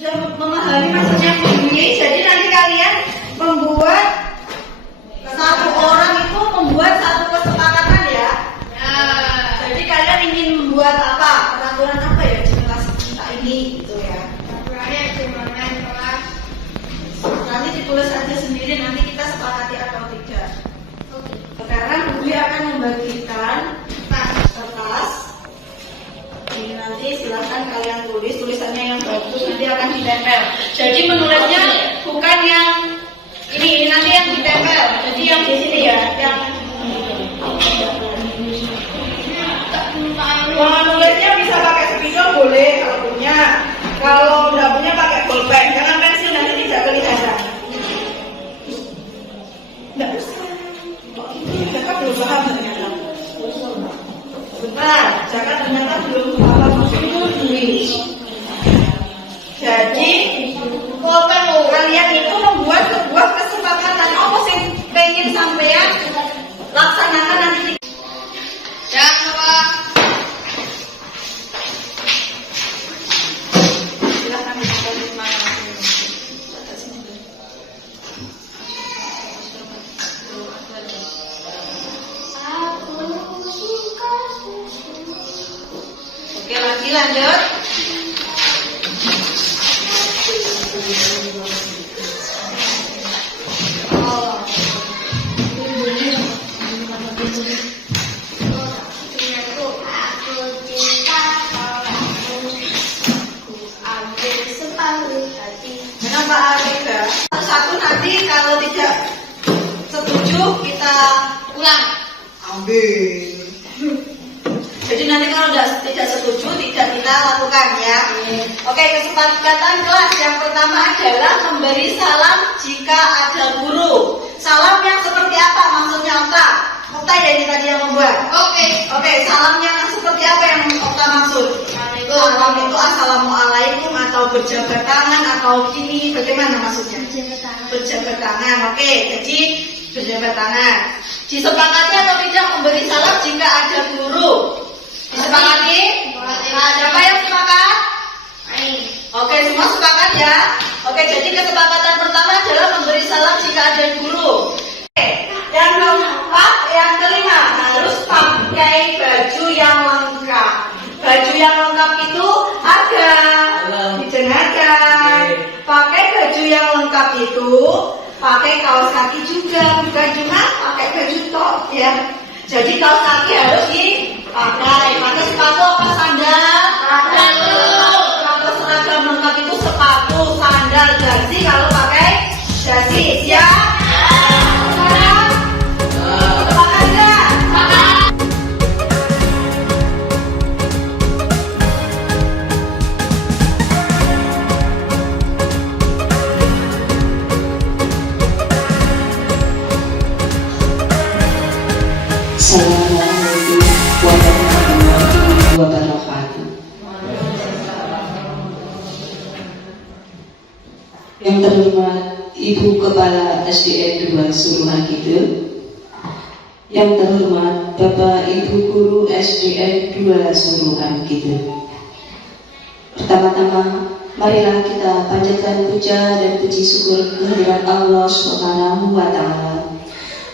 sudah memahami maksudnya bunyi. Jadi nanti kalian membuat satu orang itu membuat satu kesepakatan ya. Jadi kalian ingin membuat apa? Peraturan apa ya di kelas kita ini gitu ya. Peraturannya gimana kelas? Nanti ditulis aja sendiri, nanti kita sepakati atau tidak. Oke. Sekarang Budi akan membagikan kertas. Ini nanti silahkan kalian tulis tulisannya yang bagus, nanti akan ditempel. Jadi menulisnya bukan yang ini nanti yang ditempel. Jadi yang di sini ya, yang nulisnya bisa pakai spidol boleh kalau punya. Kalau nggak punya pakai bolpen, jangan pensil nanti tidak kelihatan. Nggak usah. Jaka belum paham ternyata. Bentar, Jaka ternyata belum paham maksudnya duit. Jadi kalian itu membuat sebuah kesepakatan apa sih pengen sampean laksanakan nanti. Jangan lupa. Silahkan ditulis mana-mana. Oke, lagi lanjut. Dengan Pak Arif ya. Satu nanti kalau tidak setuju kita Ulang. ambil. Jadi nanti kalau tidak setuju tidak kita lakukan ya. Oke, kesepakatan kelas yang pertama adalah memberi salam jika ada guru. Salam yang seperti apa maksudnya Okta? Okta ya ini tadi yang membuat. Oke, salam yang seperti apa yang Okta maksud? Salam itu assalamualaikum atau berjabat tangan atau gini, bagaimana maksudnya? Berjabat tangan. Oke, jadi berjabat tangan. Disepakati atau tidak memberi salam jika ada guru? Disepakati? Nah, siapa yang sepakat? Oke, semua sepakat ya. Oke, jadi kesepakatan pertama adalah memberi salam jika ada guru. Oke, yang keempat, yang kelima harus pakai baju yang lengkap. Baju yang lengkap itu ada didengarkan. Pakai baju yang lengkap itu pakai kaos kaki juga, bukan cuma pakai baju top ya. Jadi kaos kaki harus dipakai. Pakai sepatu apa sandal? Kalau seragam lengkap itu sepatu, sandal, jersey. Kalau pakai jersey, ya. Sepakat nggak? Assalamualaikum warahmatullahi wabarakatuh. Yang terhormat Ibu Kepala SDN 2 Suruhan Kidul, yang terhormat Bapak Ibu Guru SDN 2 Suruhan Kidul. Pertama-tama, marilah kita panjatkan puja dan puji syukur kehadirat Allah Subhanahu wa Ta'ala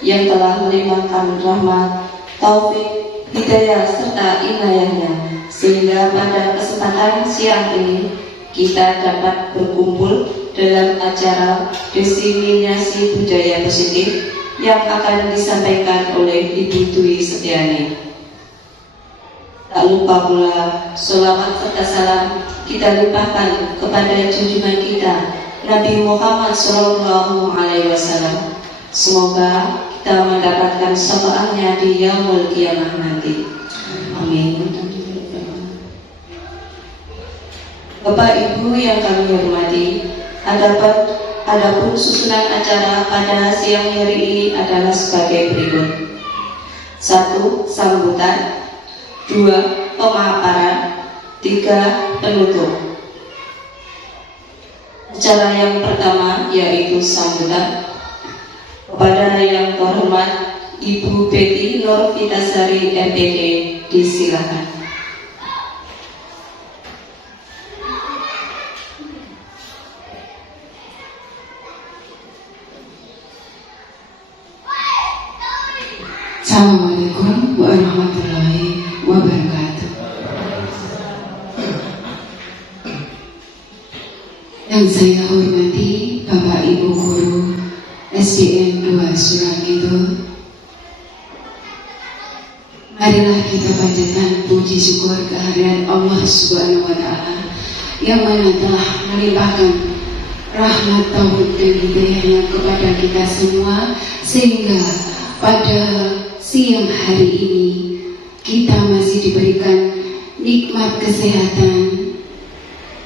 yang telah melimpahkan rahmat, taufik, hidayah serta inayahnya sehingga pada kesempatan siang ini kita dapat berkumpul dalam acara diseminasi budaya positif yang akan disampaikan oleh Ibu Dwi Setiani. Tak lupa pula sholawat serta salam kita limpahkan kepada junjungan kita Nabi Muhammad SAW. Semoga kita mendapatkan syafaatnya di yaumul qiyamah nanti. Amin. Bapak Ibu yang kami hormati, adapun susunan acara pada siang hari ini adalah sebagai berikut. 1. Sambutan. 2. Pemaparan. 3. Penutup. Acara yang pertama yaitu sambutan. Kepada yang terhormat Ibu Betty Nur Vitasari MPD, disilakan. Yang saya hormati Bapak Ibu Guru SDN 2 Surangkidul. Marilah kita panjatkan puji syukur kehadirat Allah Subhanahu wa Ta'ala yang mana telah melimpahkan rahmat taufik dan hidayahnya kepada kita semua, sehingga pada siang hari ini kita masih diberikan nikmat kesehatan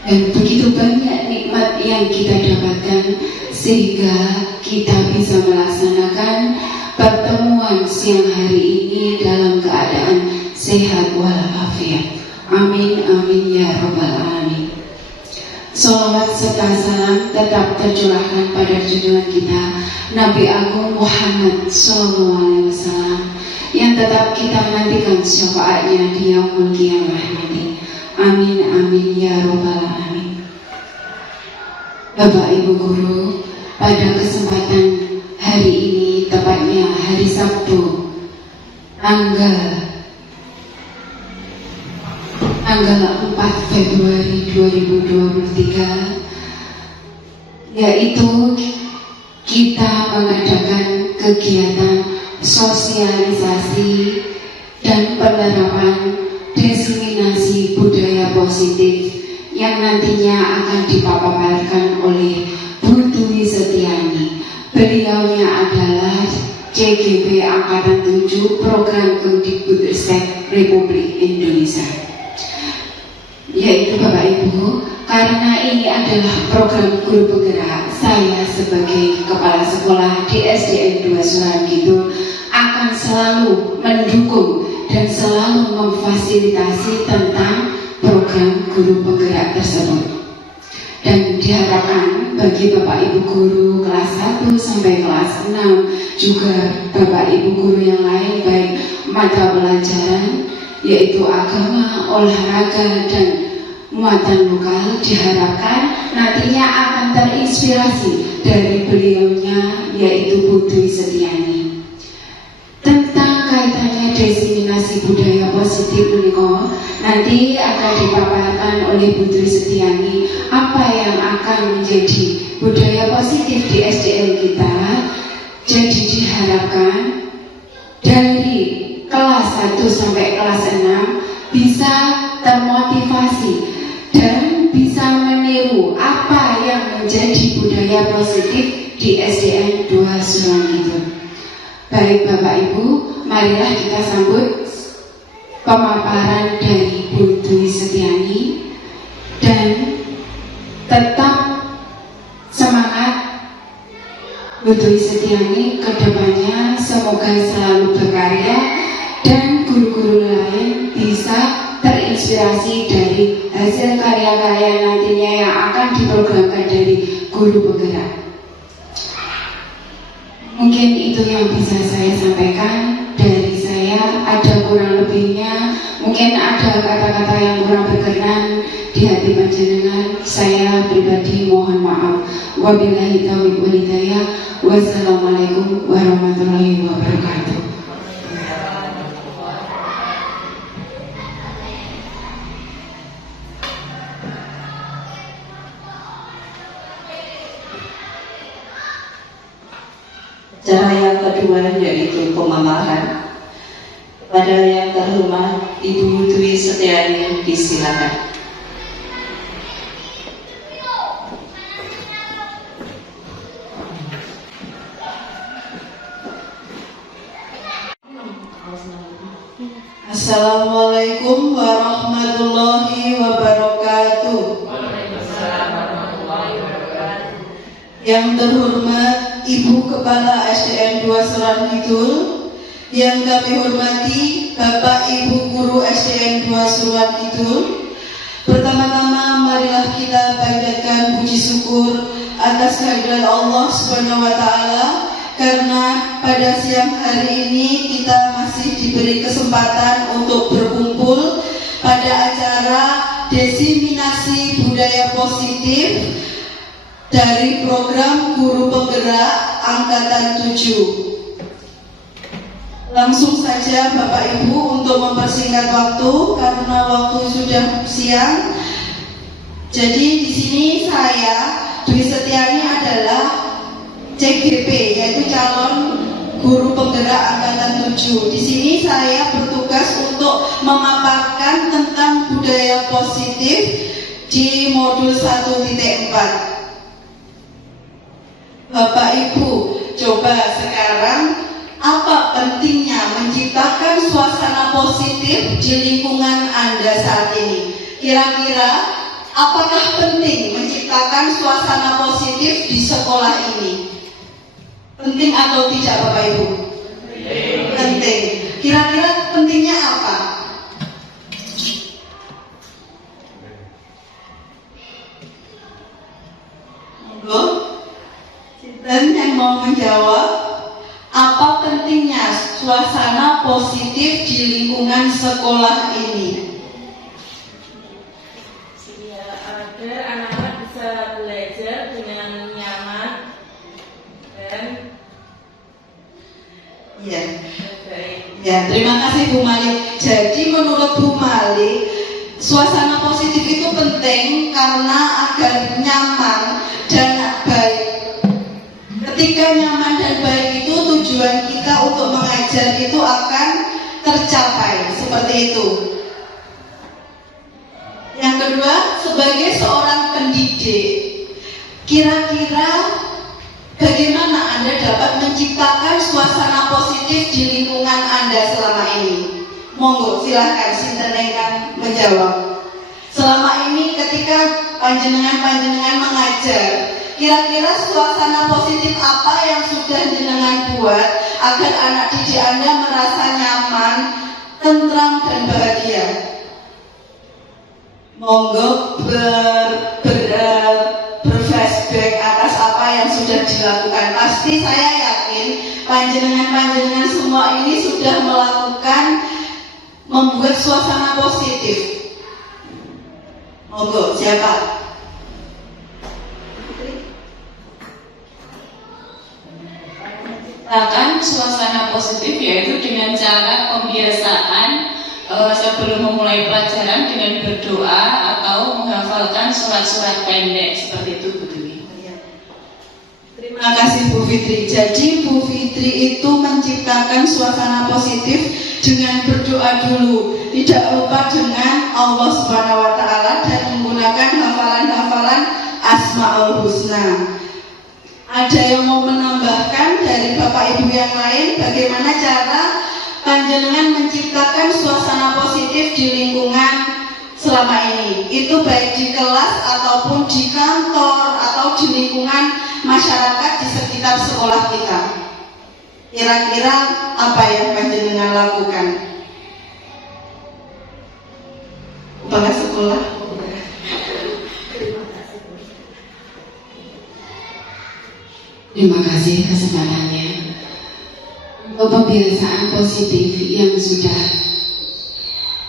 dan begitu banyak nikmat yang kita dapatkan, sehingga kita bisa melaksanakan pertemuan siang hari ini dalam keadaan sehat walafiat. Amin amin ya rabbal alamin. Salawat serta salam tetap tercurahkan pada junjungan kita Nabi Agung Muhammad SAW, yang tetap kita nantikan syafaatnya di yaumul qiyamah nanti. Amin amin ya rabbal alamin. Bapak Ibu Guru, pada kesempatan hari ini, tepatnya hari Sabtu tanggal 4 Februari 2023, yaitu kita mengadakan kegiatan sosialisasi dan penerapan diseminasi budaya positif yang nantinya akan dipaparkan oleh Bu Dwi Setiani. Beliaunya adalah CGP Angkatan 7 Program Kemdikbudristek Republik Indonesia. Yaitu Bapak Ibu, karena ini adalah program guru penggerak, saya sebagai kepala sekolah di SDN 2 Surangkidul akan selalu mendukung dan selalu memfasilitasi tentang program guru penggerak tersebut. Dan diharapkan bagi Bapak Ibu Guru kelas 1 sampai kelas 6, juga Bapak Ibu Guru yang lain, baik mata pelajaran yaitu agama, olahraga, dan muatan lokal, diharapkan nantinya akan terinspirasi dari beliaunya, yaitu Bu Dwi Setiani. Tentang kaitannya diseminasi budaya positif menika nanti akan dipaparkan oleh Bu Dwi Setiani apa yang akan menjadi budaya positif di SDN kita. Jadi diharapkan dari kelas 1 sampai kelas 6 bisa termotivasi dan bisa meniru apa yang menjadi budaya positif di SDN 2 Surangkidul. Baik Bapak Ibu, marilah kita sambut pemaparan dari Bu Dwi Setiani, dan tetap semangat Bu Dwi Setiani ke depannya, semoga selalu berkarya dan guru-guru lain bisa terinspirasi dari hasil karya-karya nantinya yang akan diprogramkan dari guru penggerak. Mungkin itu yang bisa saya sampaikan dari saya. Ada kurang lebihnya, mungkin ada kata-kata yang kurang berkenan di hati panjenengan, saya pribadi mohon maaf. Wabillahi taufiq wal hidayah. Wassalamualaikum warahmatullahi wabarakatuh. Cara yang kedua yaitu pemaparan. Pada yang terhormat Ibu Dwi Setiani, disilakan. Assalamualaikum warahmatullahi wabarakatuh. Yang terhormat Ibu Kepala SDN 2 Surangkidul, yang kami hormati Bapak Ibu Guru SDN 2 Surangkidul. Pertama-tama marilah kita panjatkan puji syukur atas kehadirat Allah Subhanahu wa Ta'ala, karena pada siang hari ini kita masih diberi kesempatan untuk berkumpul pada acara diseminasi budaya positif dari program Guru Penggerak Angkatan 7. Langsung saja Bapak Ibu, untuk mempersingkat waktu karena waktu sudah siang, Jadi di sini saya Dwi Setiani adalah CGP, yaitu calon guru penggerak angkatan 7. Di sini saya bertugas untuk memaparkan tentang budaya positif di modul 1.4. Bapak Ibu, coba sekarang apa pentingnya menciptakan suasana positif di lingkungan Anda saat ini? Kira-kira apakah penting menciptakan suasana positif di sekolah ini? Penting atau tidak Bapak Ibu? Penting. Kira-kira pentingnya apa? Monggo, dan yang mau menjawab, apa pentingnya suasana positif di lingkungan sekolah ini? Ya, agar anak-anak bisa belajar dengan nyaman dan baik. Ya, terima kasih Bu Malik. Jadi menurut Bu Malik, suasana positif itu penting karena agar nyaman dan baik. Ketika nyaman dan baik itu, tujuan kita untuk mengajar itu akan tercapai. Seperti itu. Yang kedua, sebagai seorang pendidik, kira-kira bagaimana Anda dapat menciptakan suasana positif di lingkungan Anda selama ini? Monggo, silahkan sintenengkan menjawab. Selama ini ketika panjenengan mengajar, kira-kira suasana positif apa yang sudah jenengan buat agar anak didik Anda merasa nyaman, tentram dan bahagia? Monggo berflashback atas apa yang sudah dilakukan. Pasti saya yakin panjenengan semua ini sudah melakukan membuat suasana positif. Monggo, siapa? Menciptakan suasana positif yaitu dengan cara pembiasaan sebelum memulai pelajaran dengan berdoa atau menghafalkan surat-surat pendek seperti itu, Bu Dwi. Terima kasih Bu Fitri. Jadi Bu Fitri itu menciptakan suasana positif dengan berdoa dulu, tidak lupa dengan Allah Subhanahu wa Ta'ala dan menggunakan hafalan-hafalan Asmaul Husna. Ada yang mau menambahkan dari Bapak Ibu yang lain bagaimana cara panjenengan menciptakan suasana positif di lingkungan selama ini? Itu baik di kelas ataupun di kantor atau di lingkungan masyarakat di sekitar sekolah kita. Kira-kira apa yang panjenengan lakukan? Kepala sekolah. Terima kasih kesempatannya. Pembiasaan positif yang sudah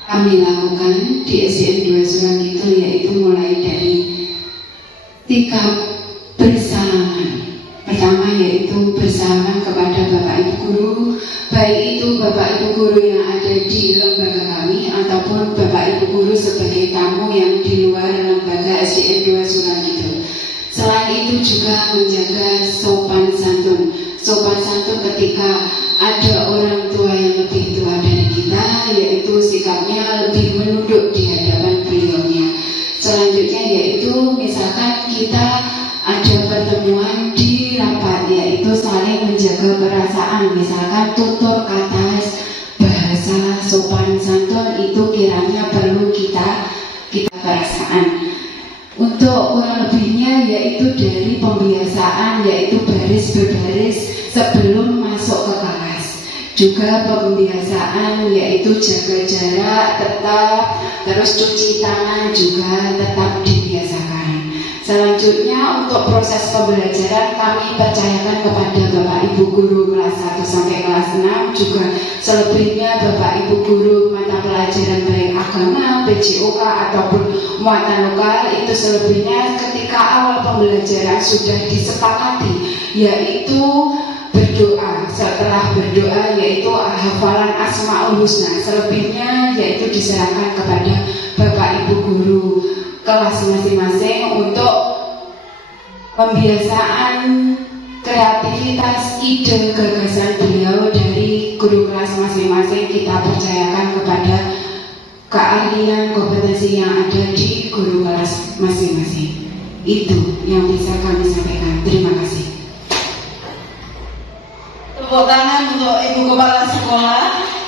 kami lakukan di SDN 2 Surangkidul yaitu mulai dari sikap bersalaman. Pertama yaitu bersalaman kepada Bapak Ibu Guru, baik itu Bapak Ibu Guru yang ada di lembaga kami ataupun Bapak Ibu Guru sebagai tamu yang di luar lembaga SDN 2 Surangkidul. Selain itu juga menjaga sopan santun. Sopan santun ketika ada orang tua yang lebih tua dari kita, yaitu sikapnya lebih menunduk di hadapan beliaunya. Selanjutnya yaitu misalkan kita ada pertemuan di rapat, yaitu saling menjaga perasaan. Misalkan tutur kata, bahasa sopan santun itu kiranya perlu kita perasaan. Untuk kurang lebihnya yaitu dari pembiasaan, yaitu baris berbaris sebelum masuk ke kelas. Juga pembiasaan yaitu jaga jarak tetap, terus cuci tangan juga tetap dibiasakan. Selanjutnya untuk proses pembelajaran kami percayakan kepada Bapak Ibu Guru kelas 1 sampai kelas 6, juga selebihnya Bapak Ibu Guru mata pelajaran baik agama, PJOK ataupun muatan lokal, itu selebihnya ketika awal pembelajaran sudah disepakati yaitu berdoa. Setelah berdoa yaitu hafalan Asmaul Husna, selebihnya yaitu diserahkan kepada Bapak Ibu Guru. kelas masing-masing untuk pembiasaan kreativitas ide gagasan beliau dari guru kelas masing-masing. Kita percayakan kepada keahlian kompetensi yang ada di guru kelas masing-masing. Itu yang bisa kami sampaikan. Terima kasih. Tepuk tangan untuk Ibu Kepala Sekolah.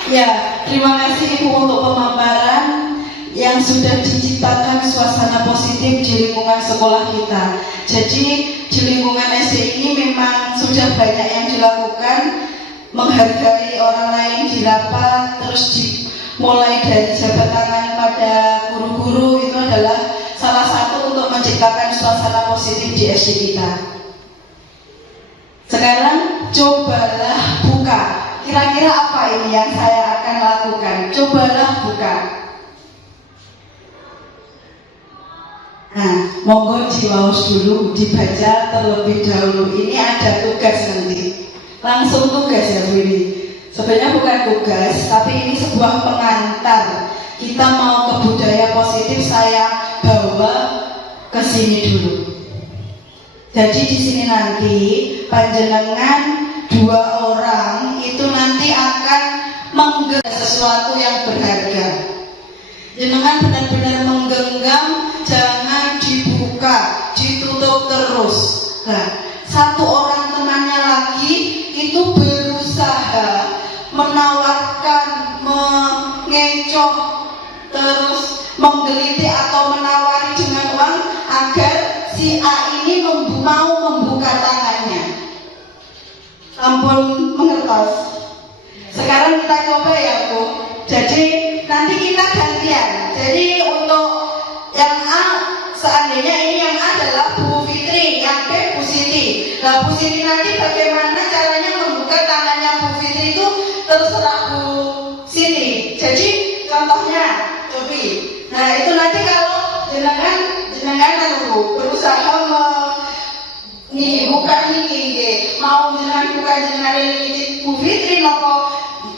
Ya, terima kasih Ibu untuk pemaparan yang sudah diciptakan suasana positif di lingkungan sekolah kita. Jadi di lingkungan SD ini memang sudah banyak yang dilakukan, menghargai orang lain di rapat, terus dimulai dari jabat tangan pada guru-guru, itu adalah salah satu untuk menciptakan suasana positif di SD kita. Sekarang cobalah buka. Kira-kira apa ini yang saya akan lakukan? Cobalah buka. Nah, monggo diwaos dulu, dibaca terlebih dahulu. Ini ada tugas nanti. Langsung tugas ya Bu ini. Sebenarnya bukan tugas, tapi ini sebuah pengantar. Kita mau ke budaya positif, saya bawa ke sini dulu. Jadi di sini nanti panjenengan 2 orang itu nanti akan menggenggam sesuatu yang berharga. Jenengan benar-benar menggenggam, jangan dibuka, ditutup terus. Nah, 1 orang temannya lagi itu berusaha menawarkan, mengecoh, terus menggelitik atau menawari dengan uang agar si A ini mau membuka tangannya. Ampun mengertos. Sekarang kita coba ya Bu. Jadi nanti kita gantian. Jadi untuk yang A, seandainya ini yang A adalah Bu Fitri, yang B Bu Siti. Nah Bu Siti nanti bagaimana caranya membuka tangannya Bu Fitri itu terserah Bu Siti. Jadi contohnya coba. Nah itu nanti kalau jenengan Bu berusaha buka ini, mau jenengan buka jenengan ini Bu Fitri nopo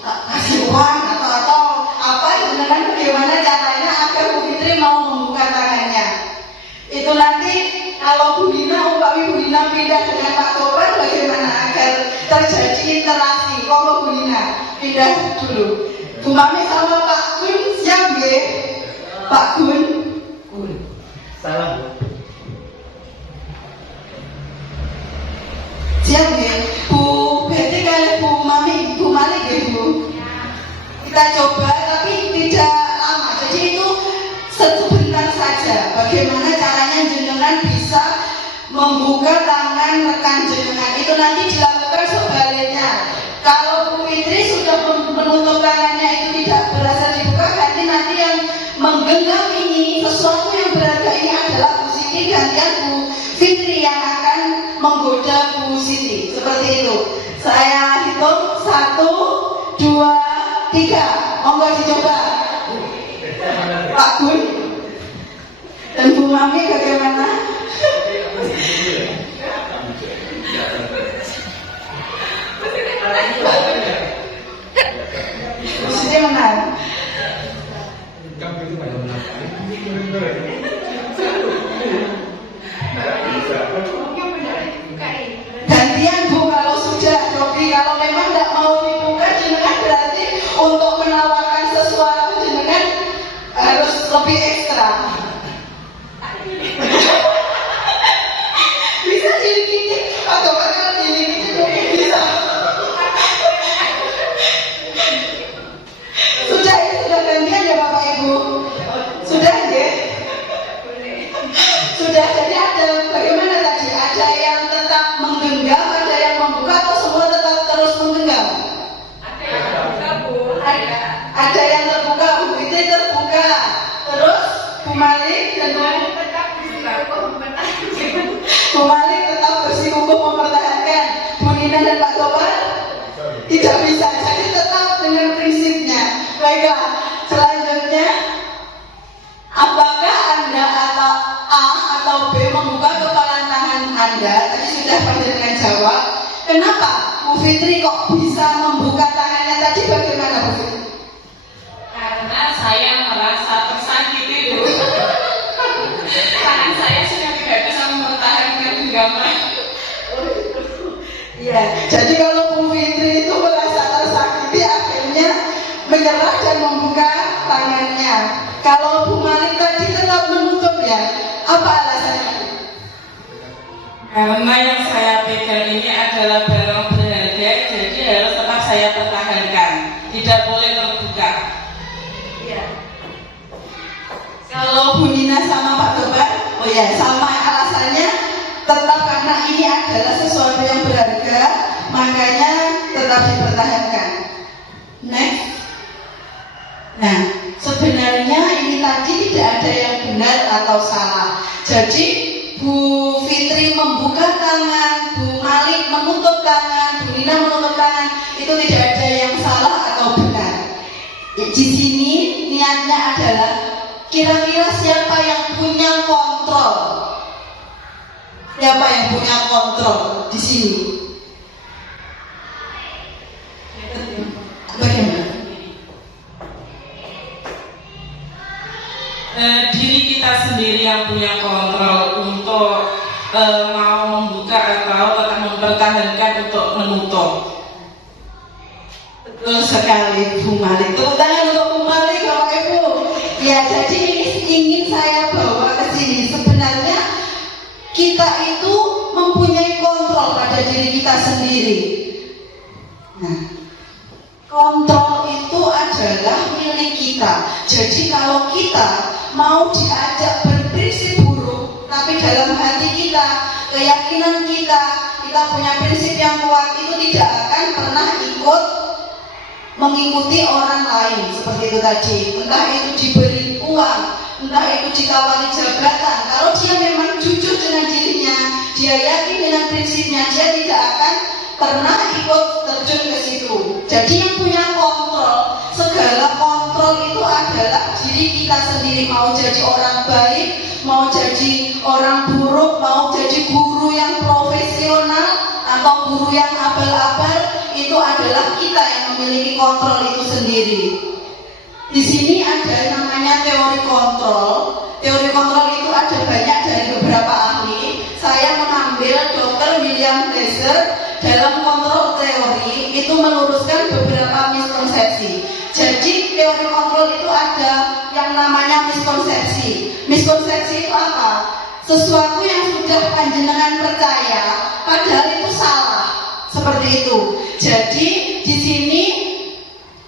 kasih uang atau apa, jenengan bagaimana caranya agar Bu Fitri mau membuka tangannya. Itu nanti kalau Bu Dina, umpami Bu Dina pindah dengan Pak Topan, bagaimana agar terjadi interaksi. Kok Bu Dina pindah dulu. Bu Mami sama Pak Gun siap ya? Pak Gun. Salam. Siap ya, Bu Betty kali Bu Mami, Bu Malik ya Bu. Kita coba tapi tidak lama. Jadi itu sebentar saja. Bagaimana caranya jenengan bisa membuka tangan rekan jenengan. Itu nanti dilakukan sebaliknya. Kalau Bu Fitri sudah menutup tangannya itu tidak berasa dibuka, nanti yang menggenggam ini sesuatu yang berharga ini adalah Bu Siti, gantian Bu Fitri yang akan menggoda Bu Siti. Seperti itu. Saya hitung 1, 2, 3. Monggo dicoba. Pak Gun dan Bu Mami bagaimana? Bu Siti menang. Gantian Bu kalau sudah Joki, kalau memang tidak mau dibuka jenengan berarti untuk menawarkan sesuatu jenengan harus lebih ekstra. Bisa dikit, atau kalau dikit mungkin bisa. Sudah gantian ya Bapak Ibu. Sudah ya. Sudah, jadi ada bagaimana tadi? Ada yang tetap menggenggam, ada yang membuka, atau semua tetap terus menggenggam? Ada yang terbuka Bu. Ada yang terbuka, Bu Fitri terbuka. Terus Bu Malik dan Tetap bersikukuh mempertahankan. Bu Malik tetap bersikukuh mempertahankan. Bu Nina dan Pak Topan tidak bisa, jadi tetap dengan prinsipnya. Baiklah, selanjutnya apakah Anda atau A atau B membuka kepala tangan Anda? Tadi sudah panjenengan jawab. Kenapa Bu Fitri kok bisa membuka tangannya tadi? Bagaimana Bu Fitri? Karena saya merasa tersakiti dulu. Ya, jadi kalau Bu Fitri itu merasa tersakiti akhirnya menyerah dan membuka tangannya. Kalau Bu Malik tadi tetap menutup ya, apa alasannya? Karena yang saya pegang ini adalah barang berharga, jadi harus tetap saya pertahankan, tidak boleh terbuka. Iya. Kalau Bu Nina sama Pak Tobar, oh ya sama alasannya, tetap karena ini adalah sesuatu yang berharga, makanya tetap dipertahankan. Next. Nah, sebenarnya ini tadi tidak ada yang benar atau salah. Jadi Bu Fitri membuka tangan, Bu Malik menutup tangan, Bu Nina menutup tangan, itu tidak ada yang salah atau benar. Di sini niatnya adalah kira-kira siapa yang punya kontrol? Siapa yang punya kontrol di sini? Bagaimana? Diri kita sendiri yang punya kontrol untuk mau membuka atau tetap mempertahankan untuk menutup. Betul sekali Bu Malik. Tepuk tangan untuk Bu Malik Bapak Ibu. Ya, jadi ini ingin saya bawa ke sini. Sebenarnya kita itu mempunyai kontrol pada diri kita sendiri. Nah, kontrol itu adalah milik kita. Jadi kalau kita mau diajak berprinsip buruk, tapi dalam hati kita, keyakinan kita punya prinsip yang kuat, itu tidak akan pernah ikut mengikuti orang lain seperti itu tadi. Entah itu diberi uang, entah itu ditawari jabatan. Kalau dia memang jujur dengan dirinya, dia yakin dengan prinsipnya, dia tidak akan pernah ikut terjun ke situ. Jadi yang punya kontrol, segala kontrol itu adalah diri kita sendiri. Mau jadi orang baik, mau jadi orang buruk, mau jadi guru yang profesional atau guru yang abal-abal, itu adalah kita yang memiliki kontrol itu sendiri. Di sini ada namanya teori kontrol. Teori kontrol itu ada banyak dari beberapa ahli. Saya mengambil Dr. William Glasser dalam kontrol teori itu meluruskan beberapa miskonsepsi. Jadi teori kontrol itu ada yang namanya miskonsepsi. Miskonsepsi itu apa? Sesuatu yang sudah panjenengan percaya padahal itu salah. Seperti itu. Jadi di sini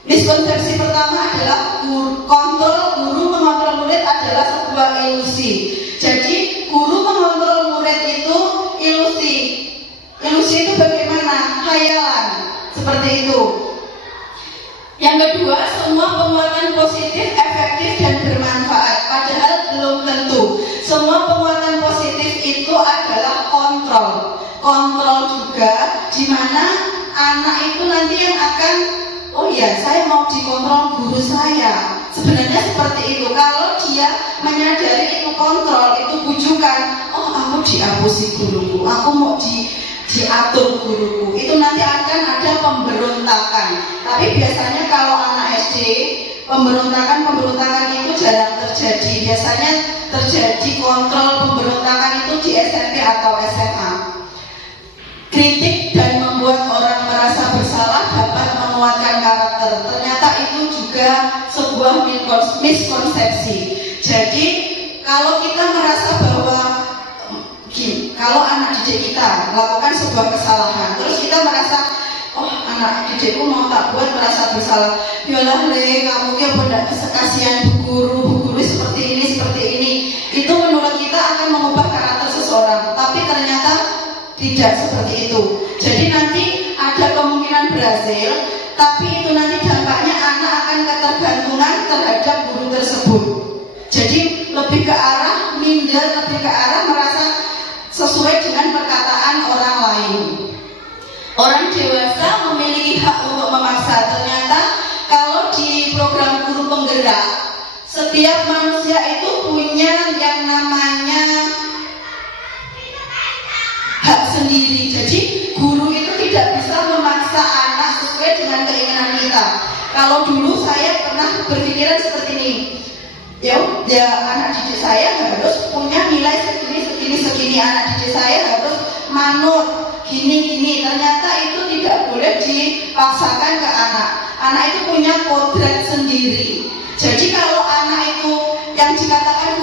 miskonsepsi pertama adalah guru mengontrol murid adalah sebuah ilusi. Jadi guru mengontrol murid itu ilusi. Ilusi itu bagaimana? Khayalan. Seperti itu. Yang kedua, semua penguatan positif, efektif dan bermanfaat. Padahal belum tentu. Semua penguatan positif itu adalah kontrol. Kontrol juga, di mana anak itu nanti yang akan, oh ya, saya mau dikontrol guru saya. Sebenarnya seperti itu. Kalau dia menyadari itu kontrol, itu bujukan, oh aku diapusi guruku, aku mau diatur guruku, itu nanti akan ada pemberontakan. Tapi biasanya kalau anak SD, pemberontakan itu jarang terjadi. Biasanya terjadi kontrol pemberontakan itu di SMP atau SMA. Kritik dan membuat orang merasa bersalah dapat menguatkan karakter. Ternyata itu juga sebuah miskonsepsi. Jadi kalau kita merasa bahwa kalau anak didik kita melakukan sebuah kesalahan, terus kita merasa, oh anak didikku mau tak buat merasa bersalah. Yalah le, kamu ki pada kasihan bu guru seperti ini. Itu menurut kita akan mengubah karakter seseorang, tapi ternyata tidak seperti itu. Jadi nanti ada kemungkinan berhasil, tapi itu nanti dampaknya anak akan ketergantungan terhadap guru tersebut. Jadi lebih ke arah minder, lebih ke arah merasa sesuai dengan perkataan orang lain. Orang dewasa memiliki hak untuk memaksa. Ternyata kalau di program guru penggerak, setiap manusia itu punya yang namanya hak sendiri. Jadi guru itu tidak bisa memaksa anak sesuai dengan keinginan kita. Kalau dulu saya pernah berpikiran seperti ini, ya anak didik saya harus punya nilai segini, anak didik saya harus manut gini. Ternyata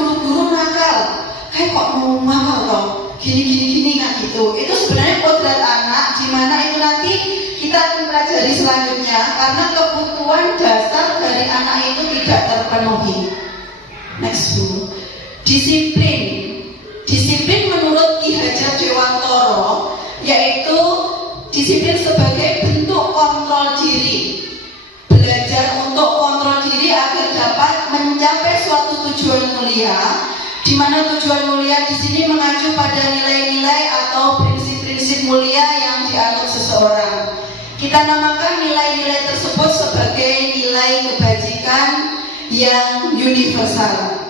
guru-guru nakal, kayak kok mau nakal toh, gini kan gitu. Itu sebenarnya kodrat anak, di mana itu nanti kita akan pelajari selanjutnya, karena kebutuhan dasar dari anak itu tidak terpenuhi. Next Bu. Disiplin menurut Ki Hajar Dewantara yaitu disiplin sebagai bentuk kontrol diri. Belajar untuk kontrol diri agar dapat mencapai suatu tujuan mulia, di mana tujuan mulia di sini mengacu pada nilai-nilai atau prinsip-prinsip mulia yang dianut seseorang. Kita namakan nilai-nilai tersebut sebagai nilai kebajikan yang universal.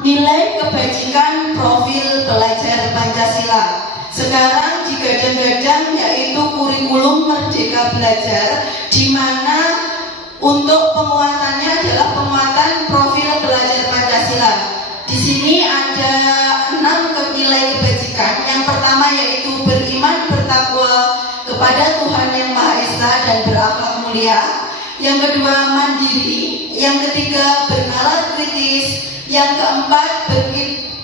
Nilai kebajikan profil pelajar Pancasila sekarang digadang-gadang yaitu kurikulum Merdeka Belajar, di mana untuk penguatannya adalah penguatan profil pelajar Pancasila. Di sini ada 6 nilai kebajikan. Yang pertama yaitu beriman bertakwa kepada Tuhan Yang Maha Esa dan berakhlak mulia. Yang kedua mandiri. Yang ketiga bernalar kritis. Yang keempat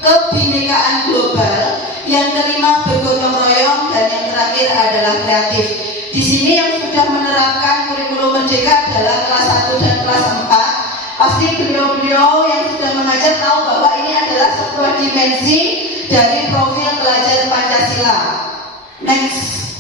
kebinekaan global. Yang kelima bergotong royong, dan yang terakhir adalah kreatif. Di sini yang sudah menerapkan kurikulum Merdeka adalah kelas 1 dan kelas 4. Pasti beliau-beliau yang sudah mengajar tahu bahwa ini adalah sebuah dimensi dari profil pelajar Pancasila. Next.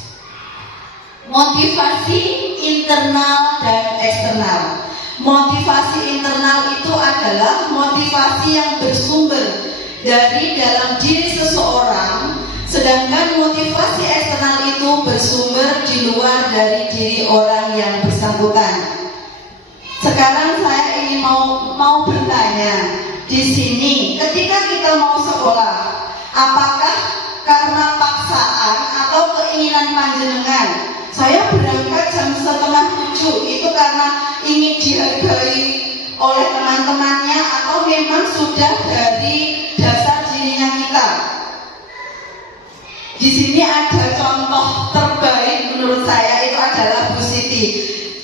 Motivasi internal dan eksternal. Motivasi internal itu adalah motivasi yang bersumber dari dalam diri seseorang, sedangkan motivasi eksternal itu bersumber di luar dari diri orang yang bersangkutan. Sekarang saya ingin mau bertanya di sini, ketika kita mau sekolah, apakah karena paksaan atau keinginan panjenengan? Saya berangkat jam 6:30 itu karena ingin dihargai oleh teman-temannya, atau memang sudah dari dasar dirinya kita? Di sini ada contoh terbaik menurut saya, itu adalah Bu Siti.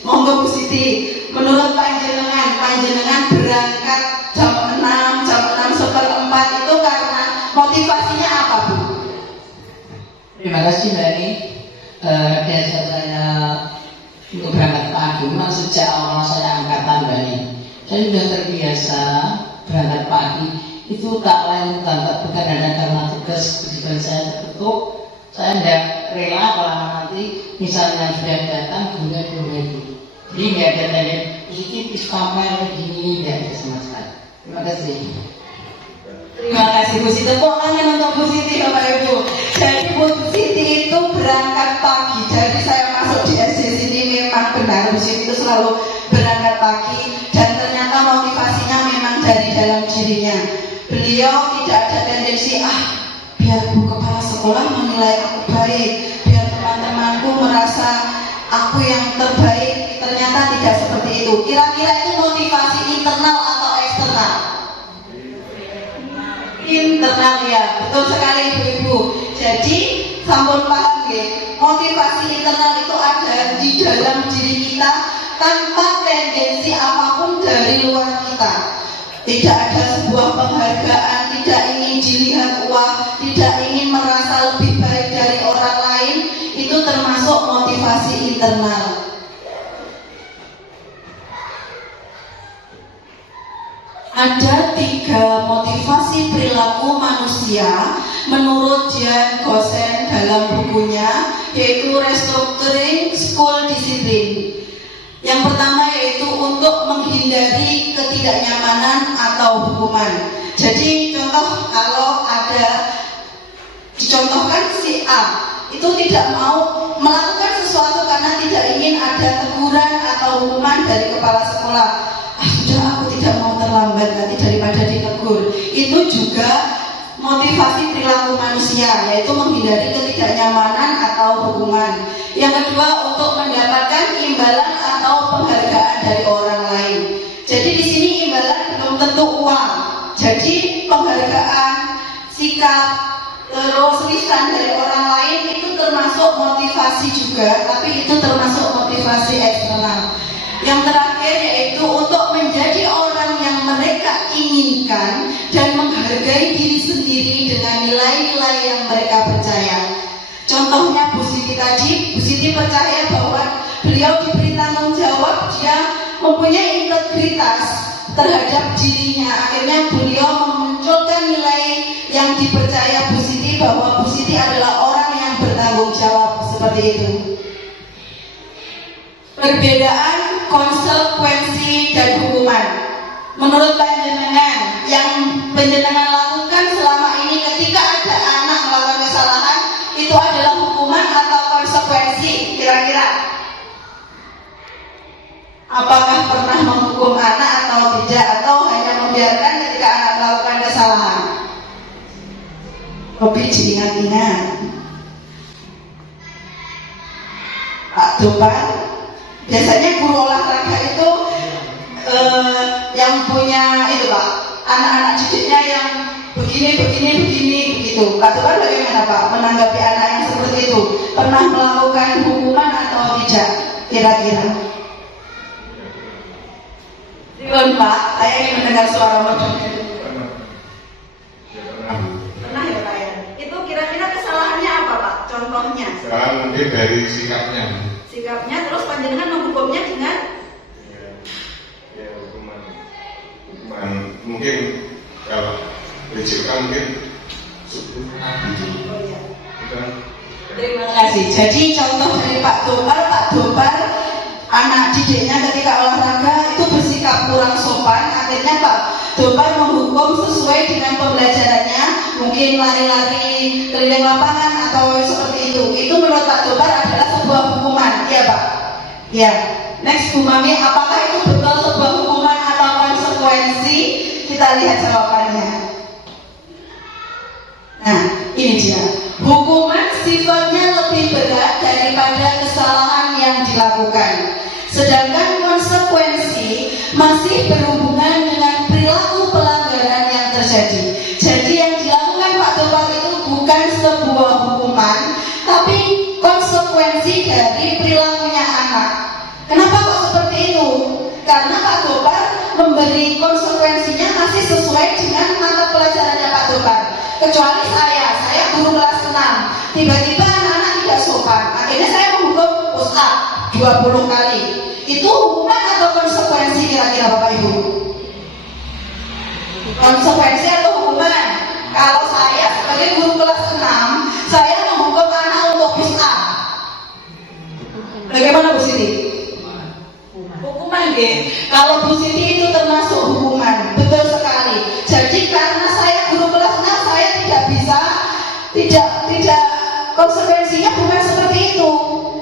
Monggo Bu Siti, menurut panjenengan berangkat jam 6:04 itu karena motivasinya apa Bu? Terima kasih Mbak Eni. Biasa saya untuk berangkat pagi, memang sejak awal saya angkatan Mbak Eni, saya sudah terbiasa berangkat pagi. Itu tak lain tak bukan ada karena tugas kewajiban saya tertutup. Saya tidak rela kalau nanti misalnya sudah datang bunga dulu. Jadi nggak ada tanya positif kamar begini, tidak ada sama sekali. Terima kasih. Terima kasih Bu Siti. Tepuk tangan untuk Bu Siti Bapak Ibu. Jadi Bu Siti itu berangkat pagi. Jadi saya masuk di SD sini memang benar Bu Siti itu selalu berangkat pagi, dan ternyata motivasinya memang dari dalam dirinya. Beliau tidak ada tendensi biar Bu Kepala Sekolah menilai aku baik, biar teman-temanku merasa aku yang terbaik. Ternyata tidak seperti itu. Kira-kira itu motivasi internal atau eksternal? Internal ya, betul sekali Ibu-ibu. Jadi sampun paham ya, motivasi internal itu ada di dalam diri kita tanpa tendensi apapun dari luar kita. Tidak ada sebuah penghargaan, tidak ingin dilihat uang, tidak ingin merasa lebih baik dari orang lain. Itu termasuk motivasi internal. Ada 3 motivasi perilaku manusia menurut Jan Gosen dalam bukunya, yaitu Restructuring School Discipline. Yang pertama yaitu untuk menghindari ketidaknyamanan atau hukuman. Jadi contoh, kalau ada dicontohkan si A itu tidak mau melakukan sesuatu karena tidak ingin ada teguran atau hukuman dari kepala sekolah. Sudah, aku tidak mau terlambat nanti daripada ditegur. Itu juga motivasi perilaku manusia, yaitu menghindari ketidaknyamanan atau hukuman. Yang kedua, untuk mendapatkan imbalan atau penghargaan dari orang lain. Jadi di sini imbalan belum tentu uang. Jadi penghargaan, sikap, terus lisan dari orang lain itu termasuk motivasi juga, tapi itu termasuk motivasi eksternal. Yang terakhir yaitu untuk menjadi orang pendidikan dan menghargai diri sendiri dengan nilai-nilai yang mereka percaya. Contohnya Bu Siti tadi, Bu Siti percaya bahwa beliau diberi tanggung jawab, dia mempunyai integritas terhadap dirinya. Akhirnya beliau memunculkan nilai yang dipercaya Bu Siti, bahwa Bu Siti adalah orang yang bertanggung jawab, seperti itu. Perbedaan konsekuensi dan hukuman. Menurut panjenengan, yang panjenengan lakukan selama ini ketika ada anak melakukan kesalahan, itu adalah hukuman atau konsekuensi? Kira-kira apakah pernah menghukum anak atau tidak, atau hanya membiarkan ketika anak melakukan kesalahan? Hobi diingat-ingat. Pak Dopan, biasanya guru olahraga itu yang punya itu Pak, anak-anak didiknya yang begini begitu. Pak Dopan bagaimana Pak menanggapi anak yang seperti itu? Pernah melakukan hukuman atau tidak? Kira-kira? Riwan Pak, saya ingin mendengar suara Bapak. Pernah ya Pak ya? Itu kira-kira kesalahannya apa Pak? Contohnya? Kesalahan mungkin dari sikapnya. Sikapnya, terus panjenengan menghukumnya dengan? Ya hukuman mungkin kalau diceritakan mungkin Oh iya. bukan. Terima kasih. Jadi contoh dari Pak Dobar, anak didiknya ketika olahraga itu bersikap kurang sopan, akhirnya Pak Dobar menghukum sesuai dengan pembelajarannya, mungkin lari-lari keliling lapangan atau seperti itu. Itu menurut Pak Dobar adalah sebuah hukuman, iya Pak? Ya. Next Bu Mami, apakah itu betul sebuah hukuman atau konsekuensi? Kita lihat jawabannya. Nah, ini dia. Hukuman sifatnya lebih berat daripada kesalahan yang dilakukan. Sedangkan konsekuensi masih berhubungan dengan perilaku pelanggaran yang terjadi. Jadi yang dilakukan Pak Dobar itu bukan sebuah hukuman, tapi konsekuensi dari perilakunya anak. Kenapa kok seperti itu? Karena Pak Dobar memberi konsekuensinya masih sesuai dengan mata pelajarannya Pak Dobar. Kecuali saya guru kelas 6, tiba-tiba anak-anak tidak sopan, akhirnya saya menghukum push up 20 kali. Itu hukuman atau konsekuensi kira-kira Bapak Ibu? Konsekuensi atau hukuman? Kalau saya sebagai guru kelas 6, saya menghukum anak untuk push up. Bagaimana Bu Siti? Hukuman deh. Kalau Bu Siti itu termasuk hukuman, betul sekali. Jadi karena saya guru kelas 6, saya tidak bisa, tidak konsekuensinya bukan seperti itu.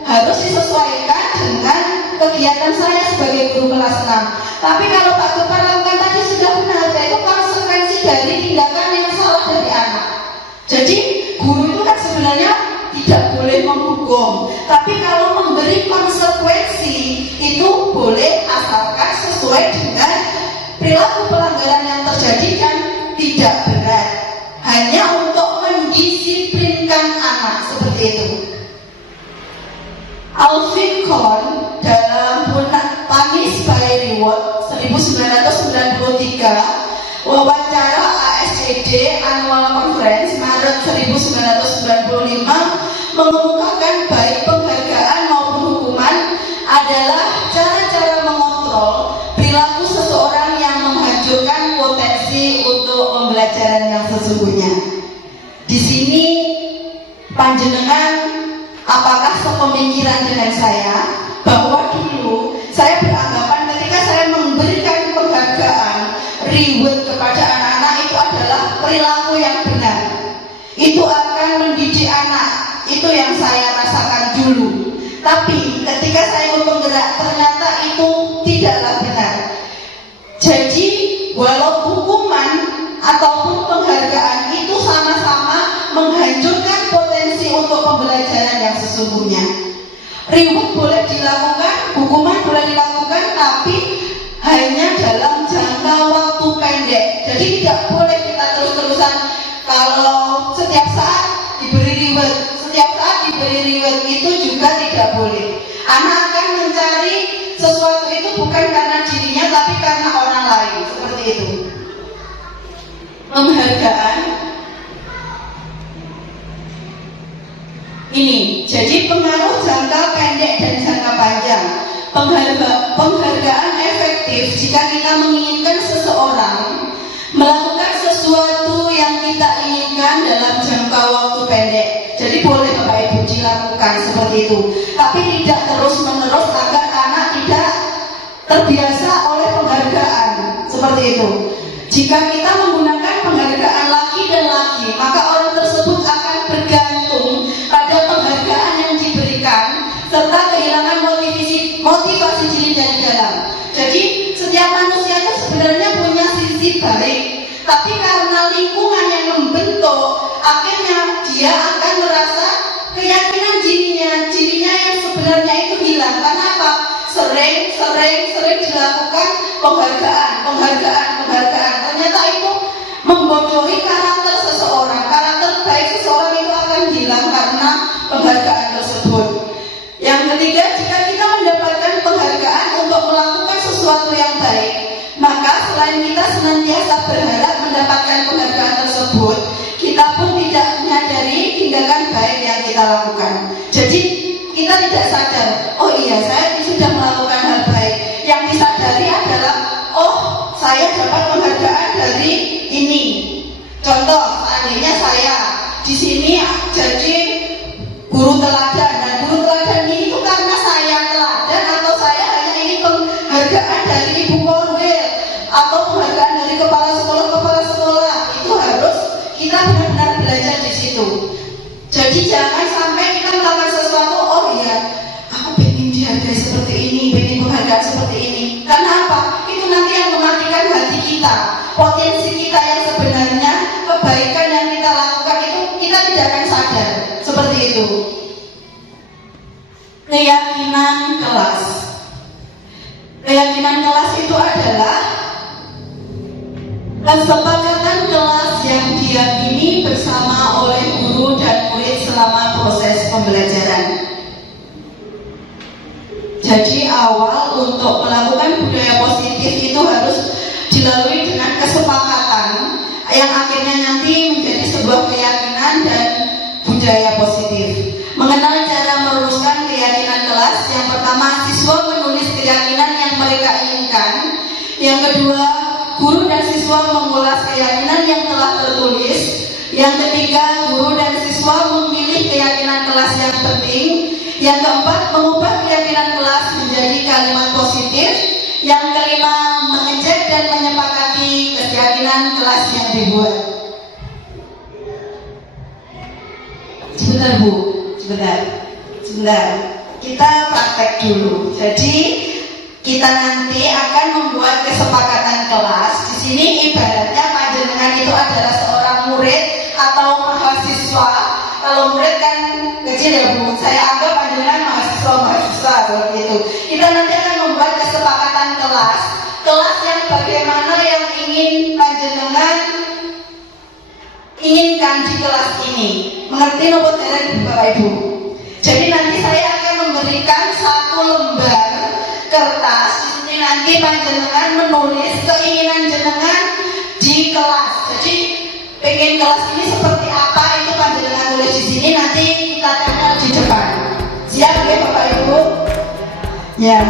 Harus disesuaikan dengan kegiatan saya sebagai guru kelas 6. Tapi kalau Pak Dobar lakukan tadi sudah benar, yaitu konsekuensi dari tindakan yang salah dari anak. Jadi guru itu kan sebenarnya tidak boleh menghukum, tapi kalau memberi konsekuensi itu boleh, asalkan sesuai dengan perilaku pelanggaran yang terjadi dan tidak berat, hanya untuk mendisiplinkan anak, seperti itu. Alvin Kohn dalam Punish by Reward 1993, wawancara ASCD Annual Conference Maret 1995 mengemukakan baik penghargaan maupun hukuman adalah cara-cara mengontrol perilaku seseorang yang menghancurkan potensi untuk pembelajaran yang sesungguhnya. Di sini panjenengan apakah sepemikiran dengan saya bahwa dulu saya beranggapan ketika saya memberikan penghargaan reward kepada anak-anak itu adalah perilaku yang benar, itu akan mendidik anak, itu yang saya rasakan dulu. Tapi ketika saya ikut penggerak ternyata itu tidaklah benar. Jadi walau hukuman ataupun penghargaan itu sama-sama menghancurkan potensi untuk pembelajaran yang sesungguhnya. Reward boleh dilakukan, hukuman boleh dilakukan, tapi hanya dalam jangka waktu pendek. Jadi tidak boleh kita terus-terusan kalau setiap saat diberi reward, setiap saat diberi reward, itu juga tidak boleh. Anak akan mencari sesuatu itu bukan karena dirinya, tapi karena orang lain, seperti itu. Ini, jadi pengaruh jangka pendek dan jangka panjang. Penghargaan efektif jika kita menginginkan seseorang melakukan sesuatu yang kita inginkan dalam jangka waktu pendek. Jadi boleh Bapak Ibu dilakukan seperti itu, tapi tidak terus menerus agar anak tidak terbiasa oleh penghargaan seperti itu. Jika kita menggunakan penghargaan lagi dan lagi, maka orang tersebut akan bergantung pada penghargaan yang diberikan serta kehilangan motivasi diri dari dalam. Jadi setiap manusia itu sebenarnya punya sisi baik, tapi karena lingkungan yang membentuk, akhirnya dia akan merasa keyakinan dirinya yang sebenarnya itu hilang. Karena apa? Sering dilakukan penghargaan. Ternyata itu membodohi karakter seseorang. Karakter baik seseorang itu akan hilang karena penghargaan tersebut. Yang ketiga, jika kita mendapatkan penghargaan untuk melakukan sesuatu yang baik, maka selain kita senantiasa berharap mendapatkan penghargaan tersebut, kita pun tidak menyadari tindakan baik yang kita lakukan. Jadi kita tidak sadar, oh iya saya sudah melakukan hal baik. Yang disadari adalah, oh saya dapat penghargaan dari ini. Contoh, seandainya saya di sini jadi guru teladan, dan guru teladan ini itu karena saya teladan atau saya hanya ingin penghargaan dari ibu konwil atau penghargaan dari kepala sekolah, itu harus kita benar-benar belajar di situ. Jadi jangan sampai kita melakukan sesuatu, oh iya aku pengen dihargai seperti ini, pengen penghargaan seperti ini. Karena apa? Itu nanti yang mematikan hati kita, potensi kita yang sebenarnya, kebaikan yang kita lakukan itu kita tidak akan sadar. Seperti itu. Keyakinan kelas. Keyakinan kelas itu adalah kesepakatan kelas yang diyakini bersama oleh guru dan murid selama proses pembelajaran. Jadi awal untuk melakukan budaya positif itu harus dilalui dengan kesepakatan yang akhirnya nanti menjadi sebuah keyakinan dan budaya positif. Mengenal cara merumuskan keyakinan kelas. Yang pertama, siswa menulis keyakinan yang mereka inginkan. Yang kedua, guru dan siswa mengulas keyakinan yang telah tertulis. Yang ketiga, guru dan siswa memilih keyakinan kelas yang penting. Yang keempat, mengubah keyakinan kelas menjadi kalimat positif. Yang kelima, mengecek dan menyepakati keyakinan kelas yang dibuat. Sebentar Bu, sebentar. Kita praktek dulu. Jadi kita nanti akan membuat kesepakatan kelas. Di sini ibaratnya panjenengan itu adalah seorang murid atau mahasiswa. Kalau murid kan kecil ya Bu, saya anggap panjenengan mahasiswa seperti itu. Kita nanti akan membuat kesepakatan kelas yang bagaimana yang ingin panjenengan inginkan di kelas ini. Mengerti nopo dereng Bapak Ibu? Jadi nanti saya akan memberikan satu lembar kertas. Di sini nanti panjenengan menulis keinginan jenengan di kelas. Jadi pengen kelas ini seperti apa itu panjenengan tulis di sini. Nanti kita tempel di depan. Siap ya Bapak Ibu? Ya.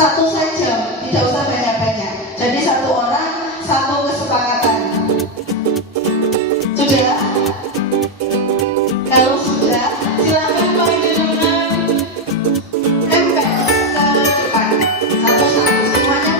Satu saja, tidak usah banyak-banyak. Jadi satu orang, satu kesepakatan. Sudah? Kalau sudah, silakan panjenengan tempel ke depan. Satu-satu semuanya.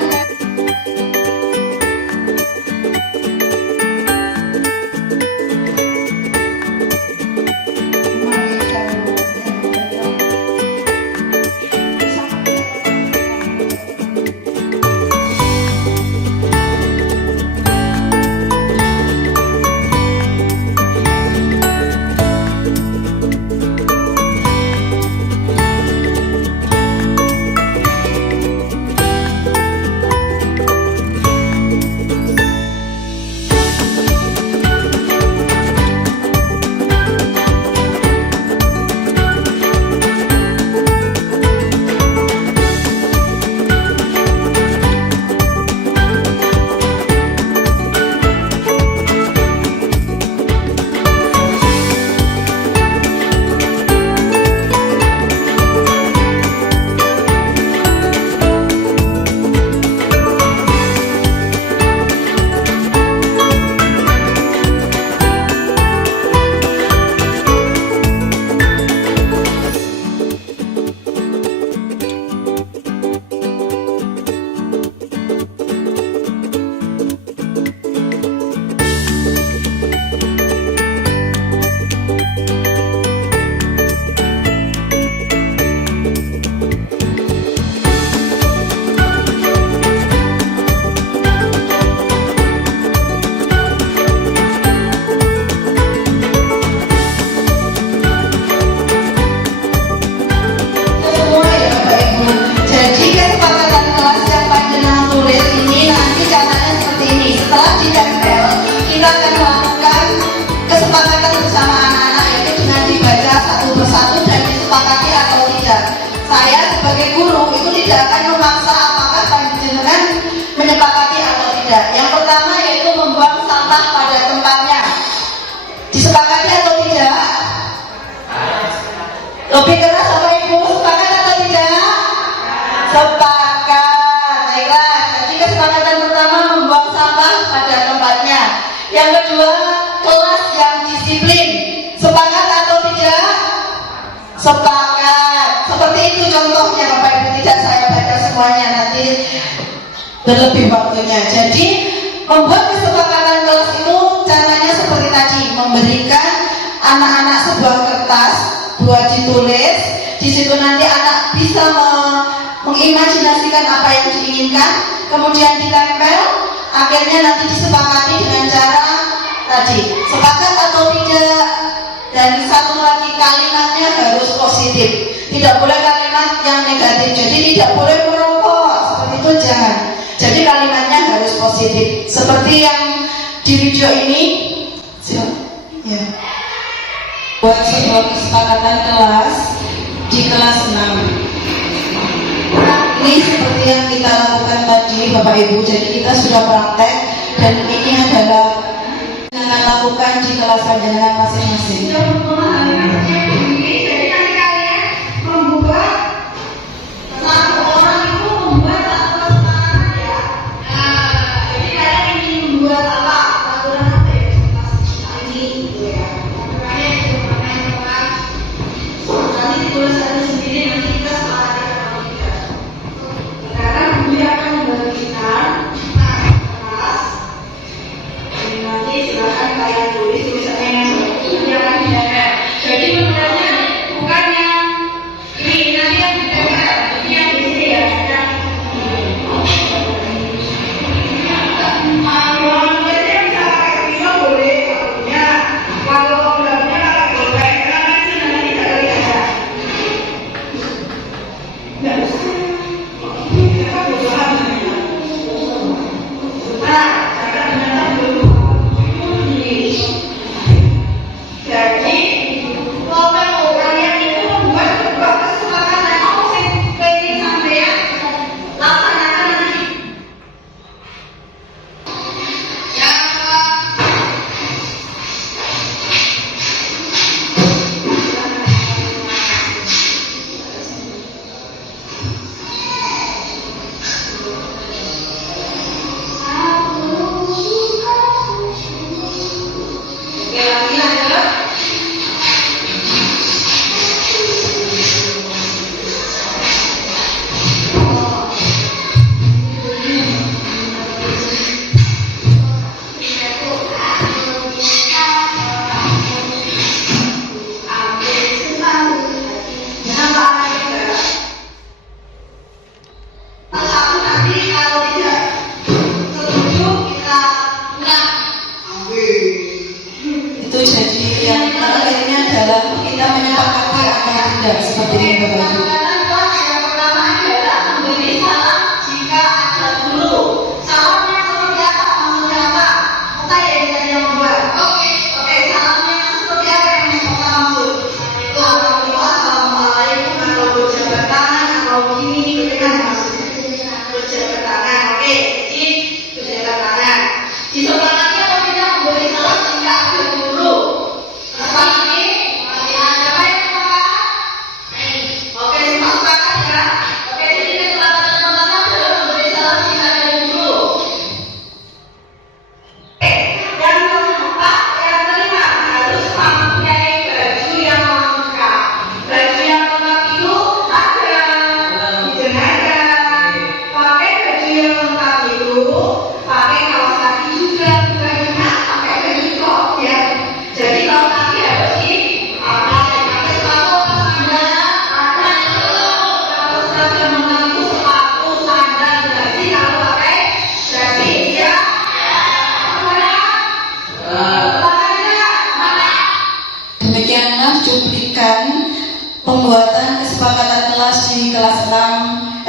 Lebih keras apa Ibu? Sepakat atau tidak? Sepakat. Baiklah, jadi kesepakatan pertama membuang sampah pada tempatnya. Yang kedua, kelas yang disiplin. Sepakat atau tidak? Sepakat. Seperti itu contohnya Bapak Ibu, tidak saya baca semuanya, nanti berlebih waktunya. Jadi membuat kesepakatan kelas itu caranya seperti tadi, memberikan anak-anak sebuah kertas buat ditulis. Di situ nanti anak bisa mengimajinasikan apa yang diinginkan, kemudian ditempel, akhirnya nanti disepakati dengan cara tadi, sepakat atau tidak. Dan satu lagi, kalimatnya harus positif, tidak boleh kalimat yang negatif. Jadi tidak boleh merokok, seperti itu jangan. Jadi kalimatnya harus positif, seperti yang di video ini. Ya. Buat sebuah kesepakatan kelas di kelas 6. Ini seperti yang kita lakukan tadi Bapak Ibu. Jadi kita sudah praktek dan ini adalah yang lakukan di kelas panjenengan masing-masing. Jadi nanti kalian membuat satu orang itu membuat satu kesepakatan ya. Jadi kalian ingin membuat apa? Peraturan apa ya? Ini gitu ya. Nanti ditulis satu sendiri, nanti kita sepakati atau tidak. Sekarang Bunda akan membagikan kelas. Nanti silakan kalian tulis tulisannya yang bagus. Nanti akan dilihat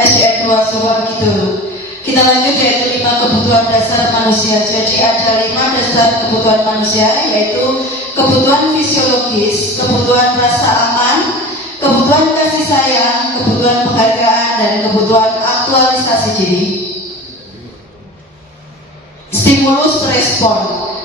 SDN 2 Suwon Kidul. Kita lanjut yaitu 5 kebutuhan dasar manusia. Jadi ada 5 dasar kebutuhan manusia, yaitu kebutuhan fisiologis, kebutuhan rasa aman, kebutuhan kasih sayang, kebutuhan penghargaan, dan kebutuhan aktualisasi diri. Stimulus respon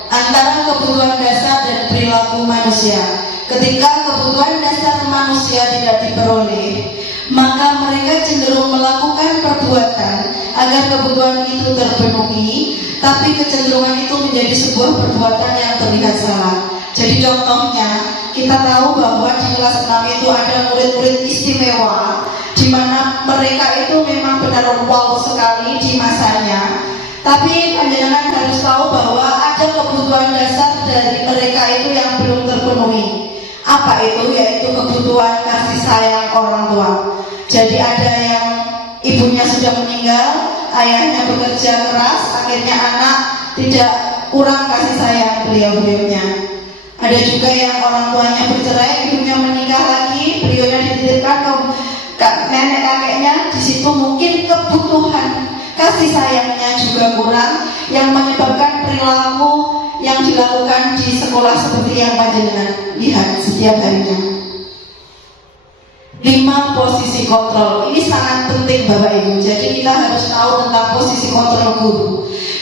antara kebutuhan dasar dan perilaku manusia. Ketika kebutuhan dasar manusia tidak diperoleh, maka mereka cenderung melakukan perbuatan agar kebutuhan itu terpenuhi, tapi kecenderungan itu menjadi sebuah perbuatan yang terlihat salah. Jadi contohnya, kita tahu bahwa di kelas 6 itu ada murid-murid istimewa, di mana mereka itu memang benar wow sekali di masanya. Tapi panjenengan harus tahu bahwa ada kebutuhan dasar dari mereka itu yang belum terpenuhi. Apa itu? Yaitu kebutuhan kasih sayang orang tua. Jadi ada yang ibunya sudah meninggal, ayahnya bekerja keras, akhirnya anak tidak kurang kasih sayang beliau-beliaunya. Ada juga yang orang tuanya bercerai, ibunya menikah lagi, beliaunya dititipkan ke nenek kakeknya. Di situ mungkin kebutuhan kasih sayangnya juga kurang, yang menyebabkan perilaku yang dilakukan di sekolah seperti yang panjenengan lihat setiap harinya. 5 posisi kontrol. Ini sangat penting Bapak Ibu. Jadi kita harus tahu tentang posisi kontrol guru.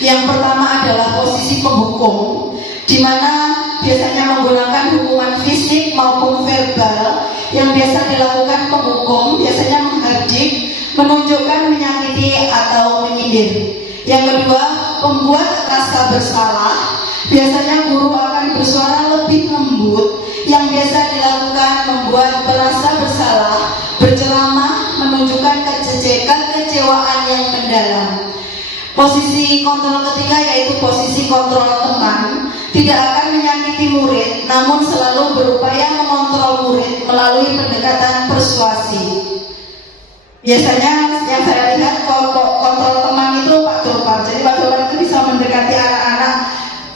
Yang pertama adalah posisi penghukum, di mana biasanya menggunakan hukuman fisik maupun verbal. Yang biasa dilakukan penghukum biasanya menghardik, menunjukkan, menyakiti, atau menyindir. Yang kedua, pembuat rasa bersalah. Biasanya guru akan bersuara lebih lembut. Yang biasa dilakukan membuat merasa bersalah, berceramah, menunjukkan kekecewaan yang mendalam. Posisi kontrol ketiga yaitu posisi kontrol teman. Tidak akan menyakiti murid, namun selalu berupaya mengontrol murid melalui pendekatan persuasi. Biasanya yang saya lihat kontrol teman itu Pak Dorpan. Jadi Pak Dorpan itu bisa mendekati anak-anak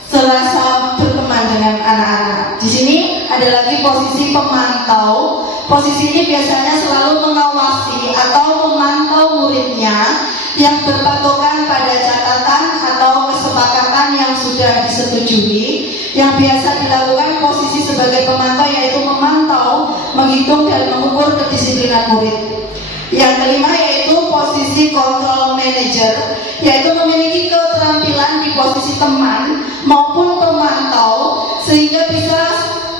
serasa berteman dengan anak-anak. Di sini ada lagi posisi pemantau. Posisi ini biasanya selalu mengawasi atau memantau muridnya yang berpatokan pada catatan atau kesepakatan yang sudah disetujui. Yang biasa dilakukan posisi sebagai pemantau yaitu memantau, menghitung dan mengukur kedisiplinan murid. Yang kelima yaitu posisi kontrol manager, yaitu memiliki keterampilan di posisi teman maupun pemantau sehingga bisa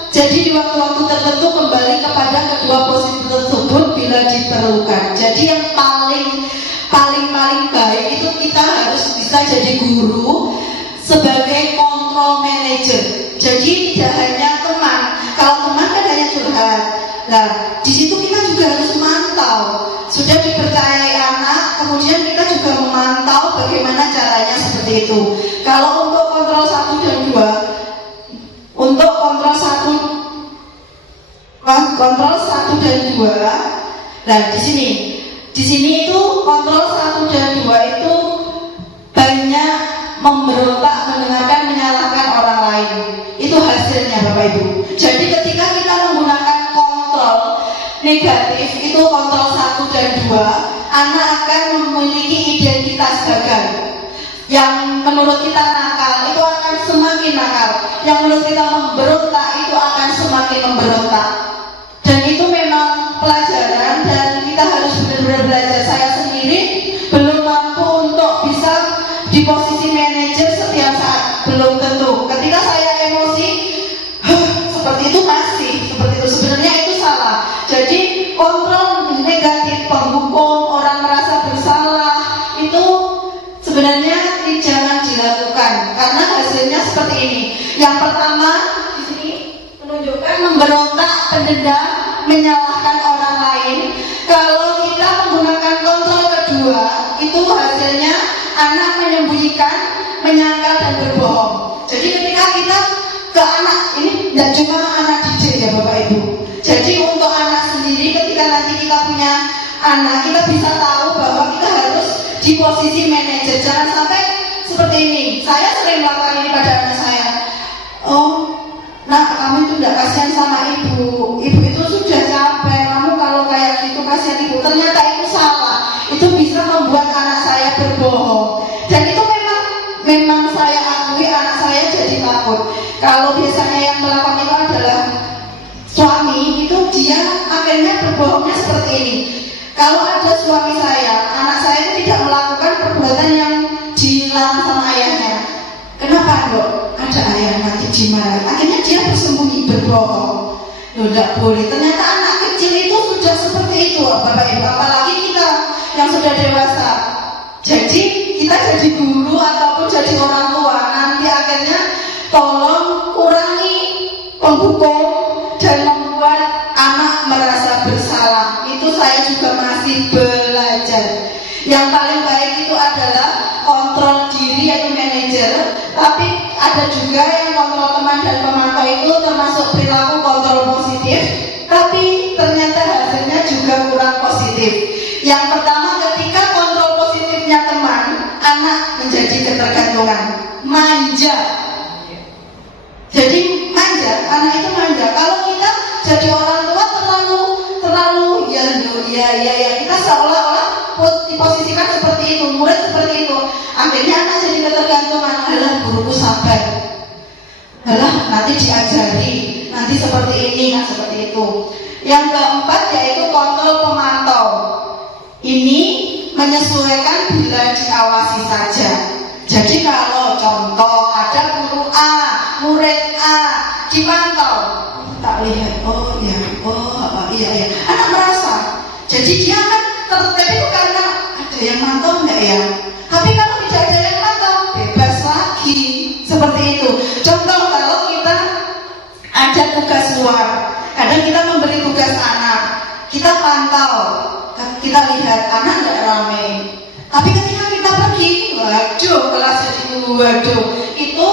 jadi di waktu-waktu tertentu kembali kepada kedua posisi tersebut bila diperlukan. Jadi yang paling baik itu kita harus bisa jadi guru sebagai kontrol manager. Jadi tidak hanya teman. Kalau teman kan hanya curhat. Nah, di situ kita juga harus memantau. Sudah dipercayai anak, kemudian kita juga memantau bagaimana caranya seperti itu. Kalau untuk kontrol 1 dan 2, untuk kontrol 1 dan 2, nah di sini itu kontrol 1 dan 2 itu banyak memberontak, mendengarkan, menyalahkan orang lain. Itu hasilnya Bapak Ibu. Jadi ketika kita menggunakan kontrol negatif, itu kontrol 1 dan 2, anak akan memiliki identitas gagal. Yang menurut kita nakal, itu akan semakin nakal. Yang menurut kita memberontak, itu akan semakin memberontak. Dan itu memang pelajaran dan kita harus benar-benar belajar. Saya sendiri belum mampu untuk bisa di posisi manajer setiap saat, belum tentu. Ketika saya emosi, seperti itu masih, seperti itu sebenarnya itu salah. Jadi kontrol negatif, penghukum, orang merasa bersalah, itu sebenarnya jangan dilakukan karena hasilnya seperti ini. Yang pertama di sini menunjukkan memberontak, pendendam, menyalahkan orang lain. Kalau kita menggunakan kontrol kedua, itu hasilnya anak menyembunyikan, menyangkal dan berbohong. Jadi ketika kita ke anak, ini tidak cuma anak didik ya Bapak Ibu. Jadi untuk anak sendiri, ketika nanti kita punya anak, kita bisa tahu bahwa kita harus di posisi manajer. Jangan sampai seperti ini. Saya sering melakukan ini pada anak saya. Oh, nak, kamu itu tidak kasihan sama ibu. Ibu itu sudah capek. Kamu kalau kayak gitu kasihan ibu. Ternyata itu salah. Itu Kalau biasanya yang melakukan itu adalah suami, itu dia akhirnya berbohongnya seperti ini. Kalau ada suami saya, anak saya itu tidak melakukan perbuatan yang dilarang sama ayahnya. Kenapa dok? Ada ayah nanti dimarahi. Akhirnya dia bersembunyi, berbohong. Loh, tidak boleh. Ternyata anak kecil itu sudah seperti itu, Bapak Ibu. Apalagi kita yang sudah dewasa. Jadi kita jadi guru ataupun jadi orang tua, nanti akhirnya tolong kurangi penghukum dan membuat anak merasa bersalah. Itu saya juga masih belajar. Yang paling baik itu adalah kontrol diri yaitu manajer, tapi ada juga yang kontrol teman dan pemantau itu termasuk perilaku kontrol positif, tapi ternyata hasilnya juga kurang positif. Yang pertama, ketika kontrol positifnya teman, anak menjadi ketergantungan, manja. Jadi manja, anak itu manja. Kalau kita jadi orang tua terlalu ya kita seolah-olah diposisikan seperti itu, murid seperti itu. Akhirnya anak jadi ketergantungan. Alah, guruku sabar. Alah, nanti diajari, nanti seperti ini, seperti itu. Yang keempat yaitu kontrol pemantau. Ini menyesuaikan bila diawasi saja. Jadi kalau contoh ada guru A, murid A dipantau, tak lihat, iya, anak merasa. Jadi dia akan tertib itu karena ada yang mantau enggak ya. Tapi kalau tidak ada yang mantau, bebas lagi. Seperti itu. Contoh kalau kita ada tugas luar, kadang kita memberi tugas anak, kita pantau, kita lihat anak enggak ramai. Tapi ketika kita pergi, waduh, kelas jadi waduh, itu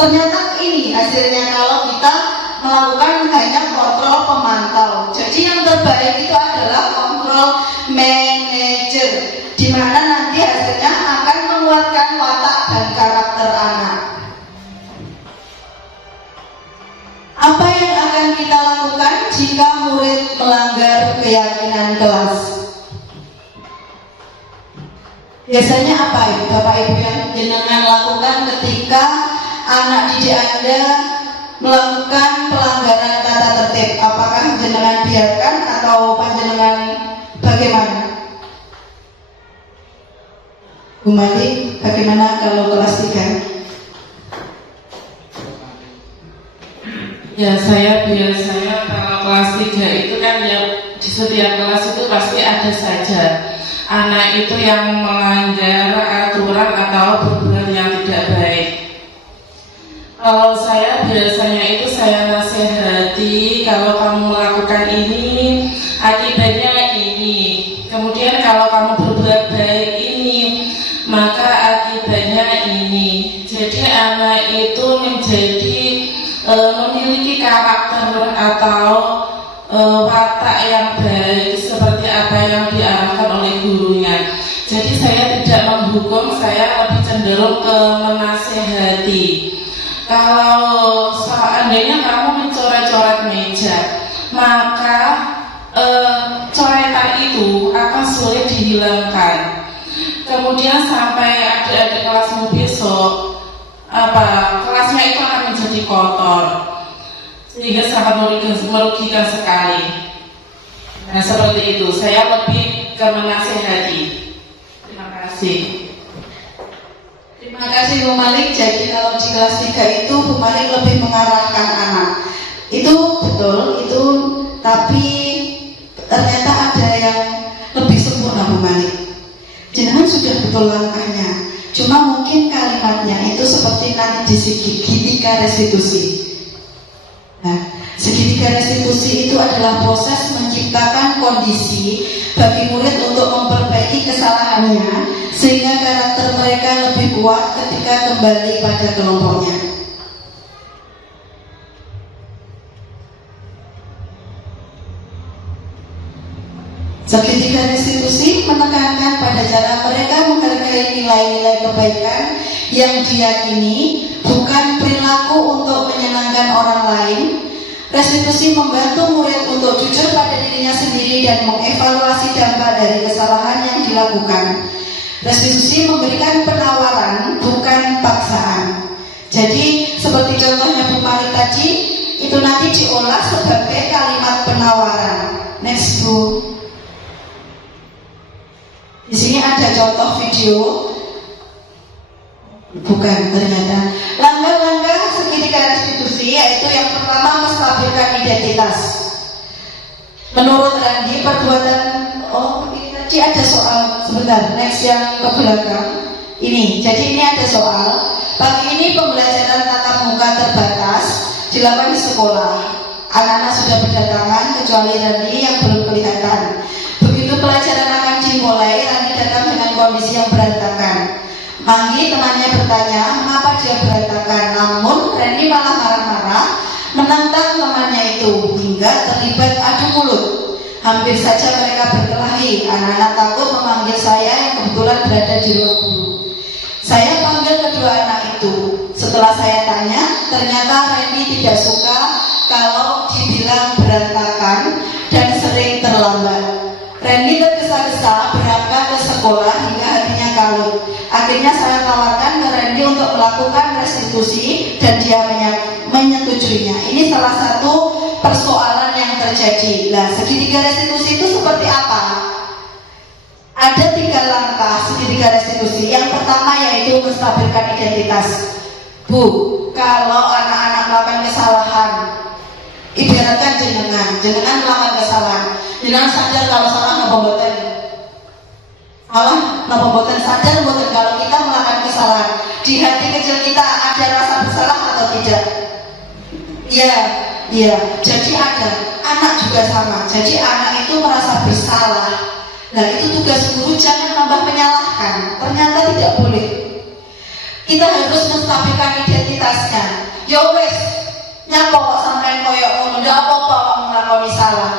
ternyata ini hasilnya kalau kita melakukan hanya kontrol pemantau. Jadi yang terbaik itu adalah kontrol manajer, di mana nanti hasilnya akan menguatkan watak dan karakter anak. Apa yang akan kita lakukan jika murid melanggar keyakinan kelas? Biasanya apa ya Bapak Ibu yang jenengan lakukan ketika anak didik Anda melakukan pelanggaran tata tertib? Apakah jenengan biarkan atau panjenengan bagaimana? Bu Mali, bagaimana kalau kelas 3? Ya, saya biasanya kalau kelas 3 itu kan ya di setiap kelas itu pasti ada saja anak itu yang melanggar aturan atau berbuat yang tidak baik. Kalau saya biasanya itu saya nasihati, kalau kamu melakukan ini akibatnya ini. Kemudian kalau kamu berbuat baik ini, maka akibatnya ini. Jadi anak itu menjadi memiliki karakter atau watak yang baik seperti apa yang diarahkan oleh gurunya. Jadi saya tidak menghukum, saya lebih cenderung ke menasehati. Kalau seandainya kamu mencoret-coret meja, maka coretan itu akan sulit dihilangkan. Kemudian sampai adik-adik kelasmu besok, kelasnya itu akan menjadi kotor, sehingga sangat merugikan sekali. Nah seperti itu, saya lebih ke menasehati. Terima kasih. Terima kasih Bu Malik. Jadi kalau di kelas 3 itu Bu Malik lebih mengarahkan anak. Itu betul, itu tapi ternyata ada yang lebih sempurna Bu Malik. Jenengan sudah betul langkahnya, cuma mungkin kalimatnya itu seperti nanti di segitiga restitusi. Nah, segitiga restitusi itu adalah proses menciptakan kondisi bagi murid untuk memperbaiki kesalahannya sehingga karakter mereka lebih kuat ketika kembali pada kelompoknya. Segitiga restitusi menekankan pada cara mereka menghargai nilai-nilai kebaikan yang diyakini, bukan perilaku untuk menyenangkan orang lain. Restitusi membantu murid untuk jujur pada dirinya sendiri dan mengevaluasi dampak dari kesalahan yang dilakukan. Restitusi memberikan penawaran, bukan paksaan. Jadi seperti contohnya Bu Mari tadi, itu nanti diolah sebagai kalimat penawaran. Next Bu. Di sini ada contoh video. Bukan, ternyata langkah-langkah segitiga restitusi, yaitu yang pertama menstabilkan identitas. Menurut Randi, perbuatan ini tadi ada soal sebentar. Next yang ke belakang ini. Jadi ini ada soal. Pagi ini pembelajaran tatap muka terbatas dilakukan di sekolah. Anak-anak sudah berdatangan kecuali Randi yang belum kelihatan. Begitu pelajaran akan dimulai, Randi datang dengan kondisi yang berantakan. Manggi temannya bertanya mengapa dia berantakan, namun Randy malah marah-marah menantang temannya itu hingga terlibat adu mulut. Hampir saja mereka berkelahi. Anak-anak takut memanggil saya yang kebetulan berada di ruang guru. Saya panggil kedua anak itu. Setelah saya tanya, ternyata Randy tidak suka kalau dibilang berantakan dan sering terlambat. Randy tergesa-gesa berangkat ke sekolah hingga hatinya kalut. Akhirnya saya tawarkan ke Randy untuk melakukan restitusi dan dia menyetujuinya. Ini salah satu persoalan yang terjadi. Nah, segitiga restitusi itu seperti apa? Ada 3 langkah segitiga restitusi. Yang pertama yaitu menstabilkan identitas. Bu, kalau anak-anak melakukan kesalahan, ibaratkan jenengan melakukan kesalahan, jenengan sadar kalau salah ngeboboten, sadar boten kalau kita melakukan kesalahan. Di hati kecil kita ada rasa bersalah atau tidak? Iya. Jadi ada. Anak juga sama. Jadi anak itu merasa bersalah. Nah, itu tugas guru, jangan tambah menyalahkan. Ternyata tidak boleh. Kita harus menstabilkan identitasnya. Ya wes, nyapa kok sampai koyok ngono, ndak apa-apa kok nglakoni salah.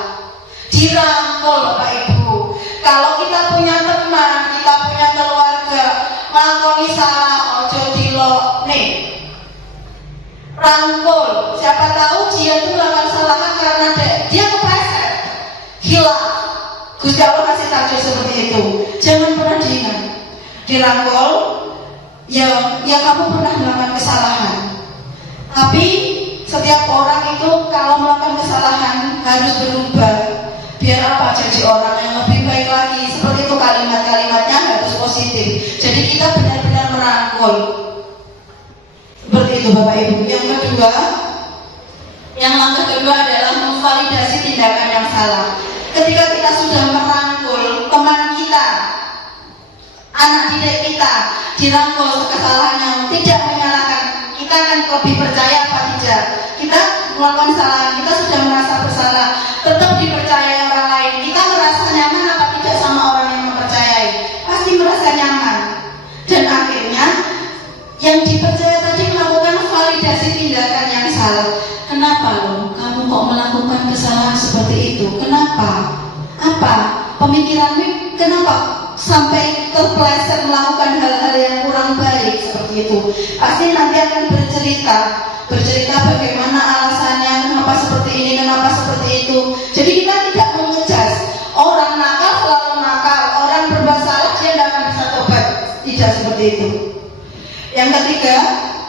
Dirangkul Bapak Ibu. Kalau kita punya teman, kita punya keluarga, nglakoni salah ojo dilokne. Rangkul. Siapa tahu dia itu melakukan kesalahan karena dia kepleset. Gila. Gusti Allah kasih takdir seperti itu. Jangan pernah diingat. Dirangkul. Ya kamu pernah melakukan kesalahan. Tapi setiap orang itu kalau melakukan kesalahan harus berubah. Biar apa? Jadi orang yang lebih baik lagi. Seperti itu kalimat-kalimatnya harus positif. Jadi kita benar-benar merangkul. Seperti itu Bapak Ibu. Yang langkah kedua adalah memvalidasi tindakan yang salah. Ketika kita sudah merangkul teman kita, anak didik kita, dirangkul kesalahannya, tidak menyalahkan, kita akan lebih percaya apa tidak. Kita melakukan kesalahan, kita sudah merasa bersalah, tetap dipercayai orang lain, kita merasa nyaman apa tidak sama orang yang mempercayai? Pasti merasa nyaman. Dan akhirnya yang dipercaya tadi melakukan validasi tindakan yang salah. Kenapa loh kamu kok melakukan kesalahan seperti itu? Kenapa? Apa? Pemikiranmu kenapa sampai terpeleset melakukan hal-hal yang kurang baik seperti itu? Pasti nanti akan bercerita bagaimana alasannya, kenapa seperti ini, kenapa seperti itu. Jadi kita tidak mengejudge. Orang nakal selalu nakal, orang berbuat salah dia tidak akan bisa tobat. Tidak seperti itu. Yang ketiga,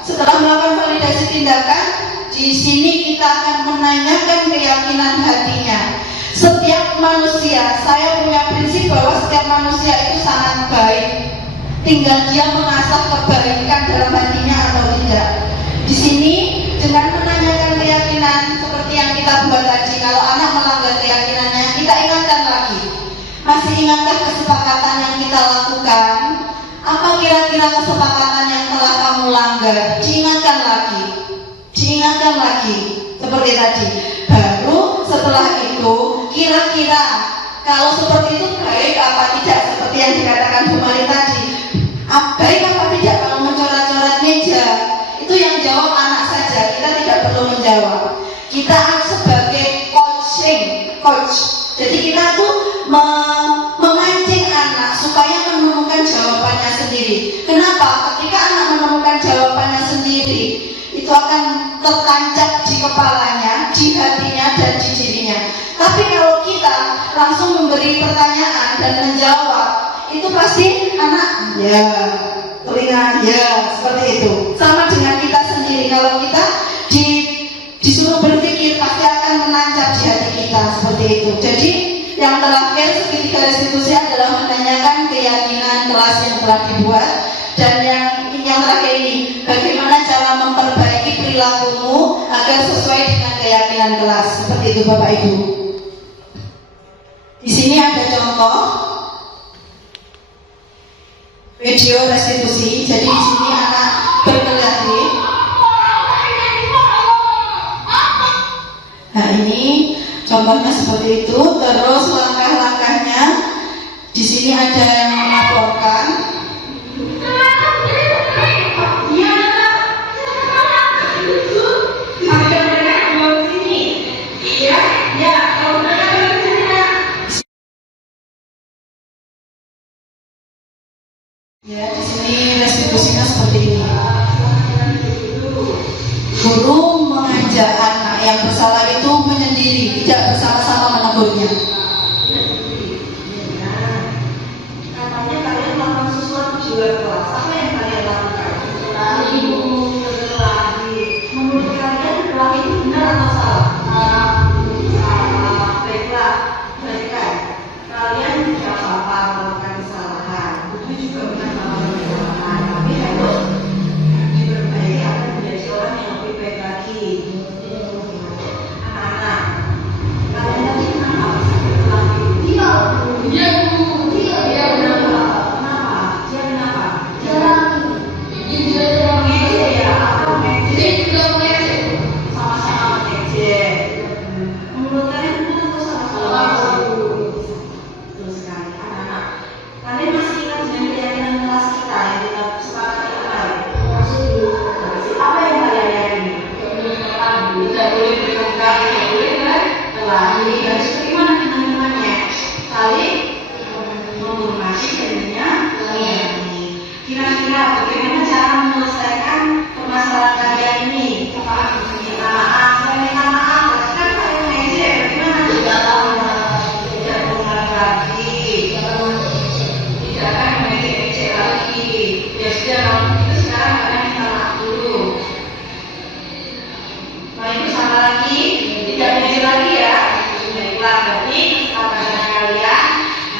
setelah melakukan validasi tindakan, di sini kita akan menanyakan keyakinan hatinya. Setiap manusia, saya punya prinsip bahwa setiap manusia itu sangat baik. Tinggal dia mengasah kebaikan dalam hatinya atau tidak. Di sini dengan menanyakan keyakinan seperti yang kita buat tadi, kalau anak melanggar keyakinannya, kita ingatkan lagi. Masih ingatkah kesepakatan yang kita lakukan? Apa kira-kira kesepakatan yang telah kamu langgar? Diingatkan lagi. Seperti tadi. Baru setelah itu kira-kira kalau seperti itu baik apa tidak, seperti yang dikatakan Bu Mari tadi, baik apa tidak kalau mencoret-coret meja? Itu yang jawab anak saja, kita tidak perlu menjawab. Kita sebagai coach. Jadi kita tuh memancing anak supaya menemukan jawabannya sendiri. Kenapa? Ketika anak menemukan jawabannya sendiri, itu akan tertancap di kepalanya, di hatinya, dan di dirinya. Tapi kalau kita langsung memberi pertanyaan dan menjawab, itu pasti anak telinga seperti itu. Sama dengan kita sendiri. sendiri. Kalau kita disuruh berpikir pasti akan menancap di hati kita seperti itu. Jadi yang terakhir segitiga restitusi adalah menanyakan keyakinan kelas yang telah dibuat. Dan yang terakhir ini, bagaimana cara memperbaiki perilakumu agar sesuai dengan keyakinan kelas. Seperti itu Bapak Ibu. Di sini ada contoh video restitusi. Jadi di sini anak berkelahi. Nah ini contohnya seperti itu. Terus langkah-langkahnya di sini ada yang melaporkan. Ya, di sini restitusinya seperti ini. Guru mengajak anak yang bersalah itu menyendiri, tidak bersama-sama menegurnya. Katanya kalian melakukan sesuatu di luar kelas. Apa yang kalian lakukan? Berkelahi. Menurut kalian berkelahi itu benar atau salah? Salah. Baiklah, mereka kalian tidak apa-apa melakukan kesalahan. Itu juga benar melakukan kesalahan. Tapi harus diperbaiki agar menjadi orang yang lebih baik lagi. Anak-anak, kalian tadi kenapa bisa berkelahi? Dia kenapa? Dia kenapa? Sama-sama mengejek. Menurut kalian benar atau salah? Betul sekali. Anak-anak, kalian masih ingat dengan keyakinan kelas kita yang kita sepakati kemarin? Apa yang kalian yakini? Tidak boleh bertengkar, tidak boleh berkelahi. Harus bagaimana teman-temannya? Saling menghormati janjinya menghormati. Kira-kira bagaimana cara menyelesaikan permasalahan kalian ini? Minta maaf, minta maaf. Kan kalian mengejek, bagaimana? Tidak mengulang lagi. Tidak akan mengejek-ejek lagi. Ya sudah, kalau begitu sekarang kalian minta maaf dulu. Kalau itu sama lagi, tidak mengejek lagi ya. Baiklah, berarti kesepakatan kalian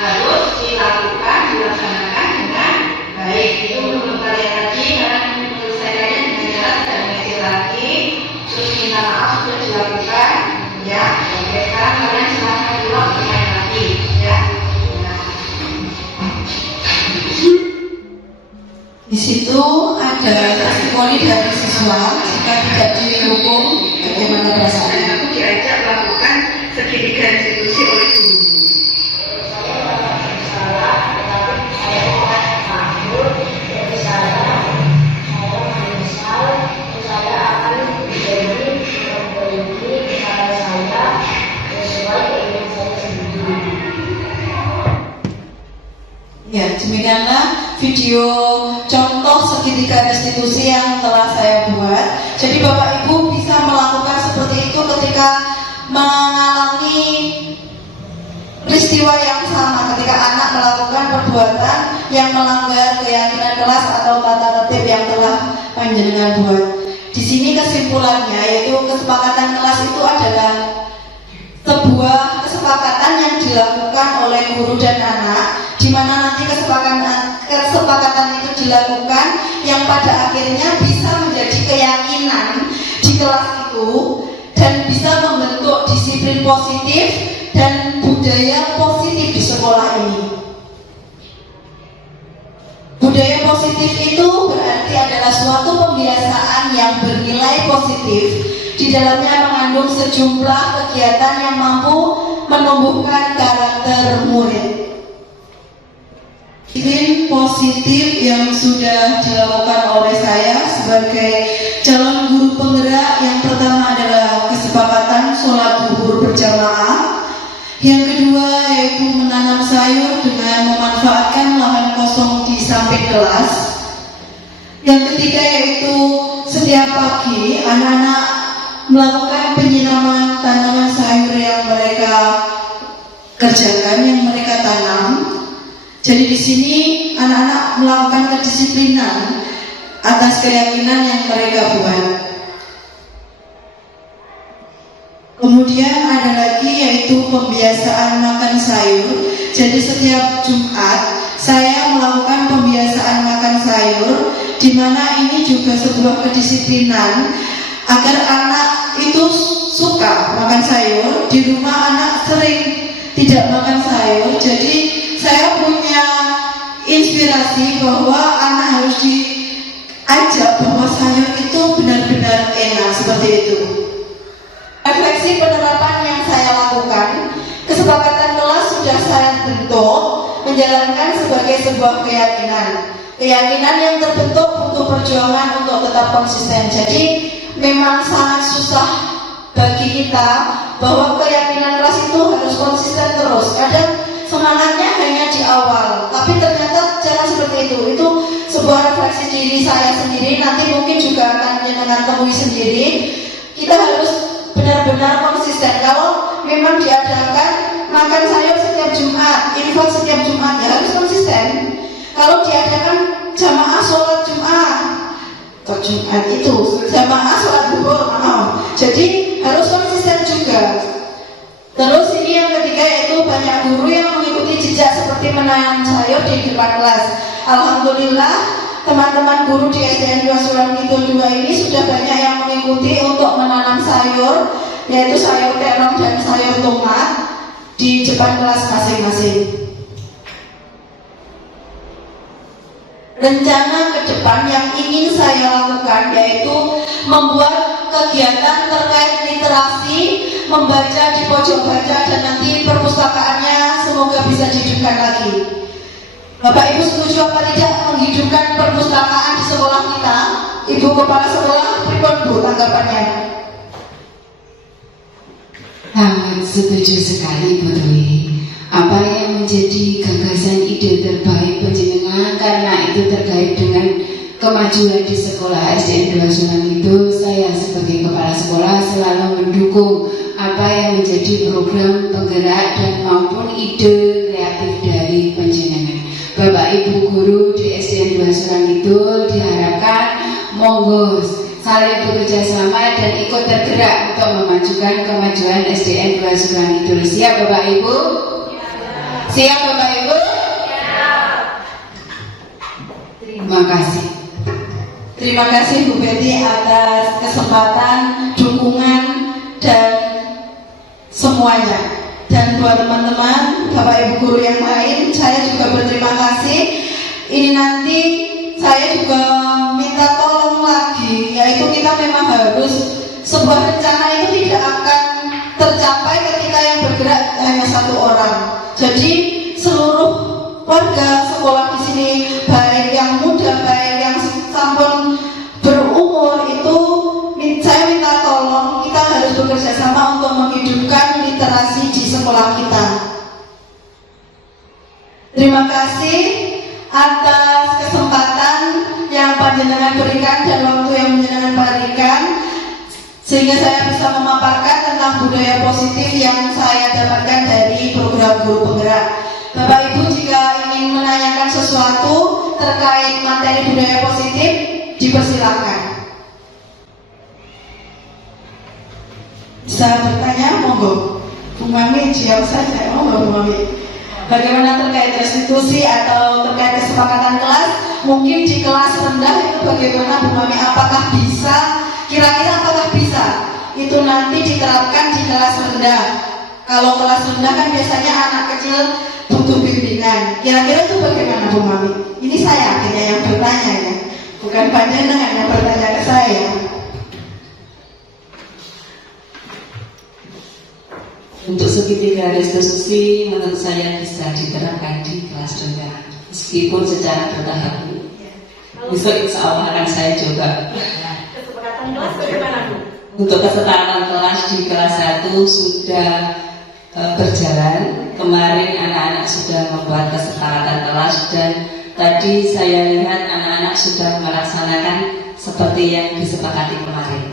harus dilaksanakan dengan baik. Itu menurut kalian tadi, karena menyelesaikannya dengan cara tidak mengejek lagi, terus minta maaf sudah dilakukan, ya. Oke, sekarang kalian silahkan pulang bermain lagi, ya. Di situ ada testimoni dari siswa jika tidak dihukum bagaimana perasaannya. Aku diajak melakukan segitiga restitusi oleh guru. Ya, demikianlah video contoh segitiga restitusi yang telah saya buat. Jadi Bapak Ibu bisa melakukan seperti itu ketika mengalami peristiwa yang sama, ketika anak melakukan perbuatan yang melanggar keyakinan kelas atau tata tertib yang telah panjenengan buat. Di sini kesimpulannya yaitu kesepakatan kelas itu adalah sebuah kesepakatan yang dilakukan oleh guru dan anak, di mana nanti kesepakatan itu dilakukan yang pada akhirnya bisa menjadi keyakinan di kelas itu dan bisa membentuk disiplin positif dan budaya positif di sekolah ini. Budaya positif itu berarti adalah suatu pembiasaan yang bernilai positif, di dalamnya mengandung sejumlah kegiatan yang mampu menumbuhkan karakter murid. Disiplin positif yang sudah dilakukan oleh saya sebagai calon guru penggerak yang pertama adalah kesepakatan sholat zuhur berjamaah. Yang kedua yaitu menanam sayur dengan memanfaatkan lahan kosong di samping kelas. Yang ketiga yaitu setiap pagi anak-anak melakukan penyiraman tanaman sayur yang mereka kerjakan, yang mereka tanam. Jadi di sini anak-anak melakukan kedisiplinan atas keyakinan yang mereka buat. pembiasaan makan sayur. Jadi setiap Jumat saya melakukan pembiasaan makan sayur, di mana ini juga sebuah kedisiplinan agar anak itu suka makan sayur. Di rumah anak sering tidak makan sayur, jadi saya punya inspirasi bahwa anak harus diajak bahwa sayur itu benar-benar enak, seperti itu. Refleksi penerapan yang saya lakukan, kesepakatan kelas sudah saya bentuk, menjalankan sebagai sebuah keyakinan yang terbentuk untuk perjuangan untuk tetap konsisten. Jadi memang sangat susah bagi kita bahwa keyakinan kelas itu harus konsisten terus. Kadang semangatnya hanya di awal, tapi ternyata jangan seperti itu. Itu sebuah refleksi diri saya sendiri, nanti mungkin juga akan dengan temui sendiri. Kita harus benar-benar konsisten. Kalau memang diadakan makan sayur setiap Jumat, infak setiap Jumat, ya harus konsisten. Kalau diadakan jamaah sholat Jumat, itu jamaah sholat zuhur, jadi harus konsisten juga. Terus ini yang ketiga, yaitu banyak guru yang mengikuti jejak seperti menanam sayur di depan kelas. Alhamdulillah teman-teman guru di SDN 2 Sunan Kidul 2 ini sudah banyak yang mengikuti untuk menanam sayur, yaitu sayur terong dan sayur tomat di depan kelas masing-masing. Rencana ke depan yang ingin saya lakukan yaitu membuat kegiatan terkait literasi, membaca di pojok baca, dan nanti perpustakaannya semoga bisa dihidupkan lagi. Bapak Ibu setuju apa tidak menghidupkan perpustakaan di sekolah kita? Ibu Kepala Sekolah, pripun Bu tanggapannya? Sangat setuju sekali Bu Dwi. Apa yang menjadi gagasan ide terbaik penjenengan, karena itu terkait dengan kemajuan di sekolah SDN 2 Sunan Kidul. Saya sebagai kepala sekolah selalu mendukung apa yang menjadi program penggerak dan maupun ide kreatif dari penjenengan. Bapak Ibu guru di SDN 2 Sunan Kidul diharapkan monggo saling bekerja sama dan ikut tergerak untuk memajukan kemajuan SDN 2 Sunan Kidul. Siap Bapak Ibu? Siap Bapak Ibu? Terima kasih. Terima kasih Bu Betty atas kesempatan, dukungan, dan semuanya. Dan buat teman-teman, Bapak Ibu guru yang lain, saya juga berterima kasih. Ini nanti saya juga minta tolong lagi, yaitu kita memang harus, sebuah rencana itu tidak akan tercapai ketika yang bergerak hanya satu orang. Jadi seluruh warga sekolah di sini, baik yang muda, baik yang sampun berumur, itu saya minta tolong kita harus bekerja sama untuk menghidupkan literasi di sekolah kita. Terima kasih atas kesempatan yang panjenengan berikan dan waktu yang panjenengan berikan, sehingga saya bisa memaparkan tentang budaya positif yang saya dapatkan dari program Guru Penggerak. Bapak Ibu jika ingin menanyakan sesuatu terkait materi budaya positif, dipersilakan. Bisa bertanya, monggo. Bu Mami jawab saja, monggo Bu Mami. Bagaimana terkait restitusi atau terkait kesepakatan kelas? Mungkin di kelas rendah itu bagaimana Bu Mami? Apakah bisa? Kira-kira apakah bisa? Itu nanti diterapkan di kelas rendah. Kalau kelas rendah kan biasanya anak kecil butuh bimbingan. Kira-kira itu bagaimana Bu Mami? Ini saya akhirnya yang bertanya ya, bukan panjenengan yang bertanya ke saya. Untuk segitiga restitusi menurut saya bisa diterapkan di kelas rendah, meskipun secara bertahap. Besok insya Allah akan saya coba. Kesepakatan kelas bagaimana Bu? Untuk kesepakatan kelas di kelas 1 sudah berjalan. Kemarin anak-anak sudah membuat kesepakatan kelas dan tadi saya lihat anak-anak sudah melaksanakan seperti yang disepakati kemarin.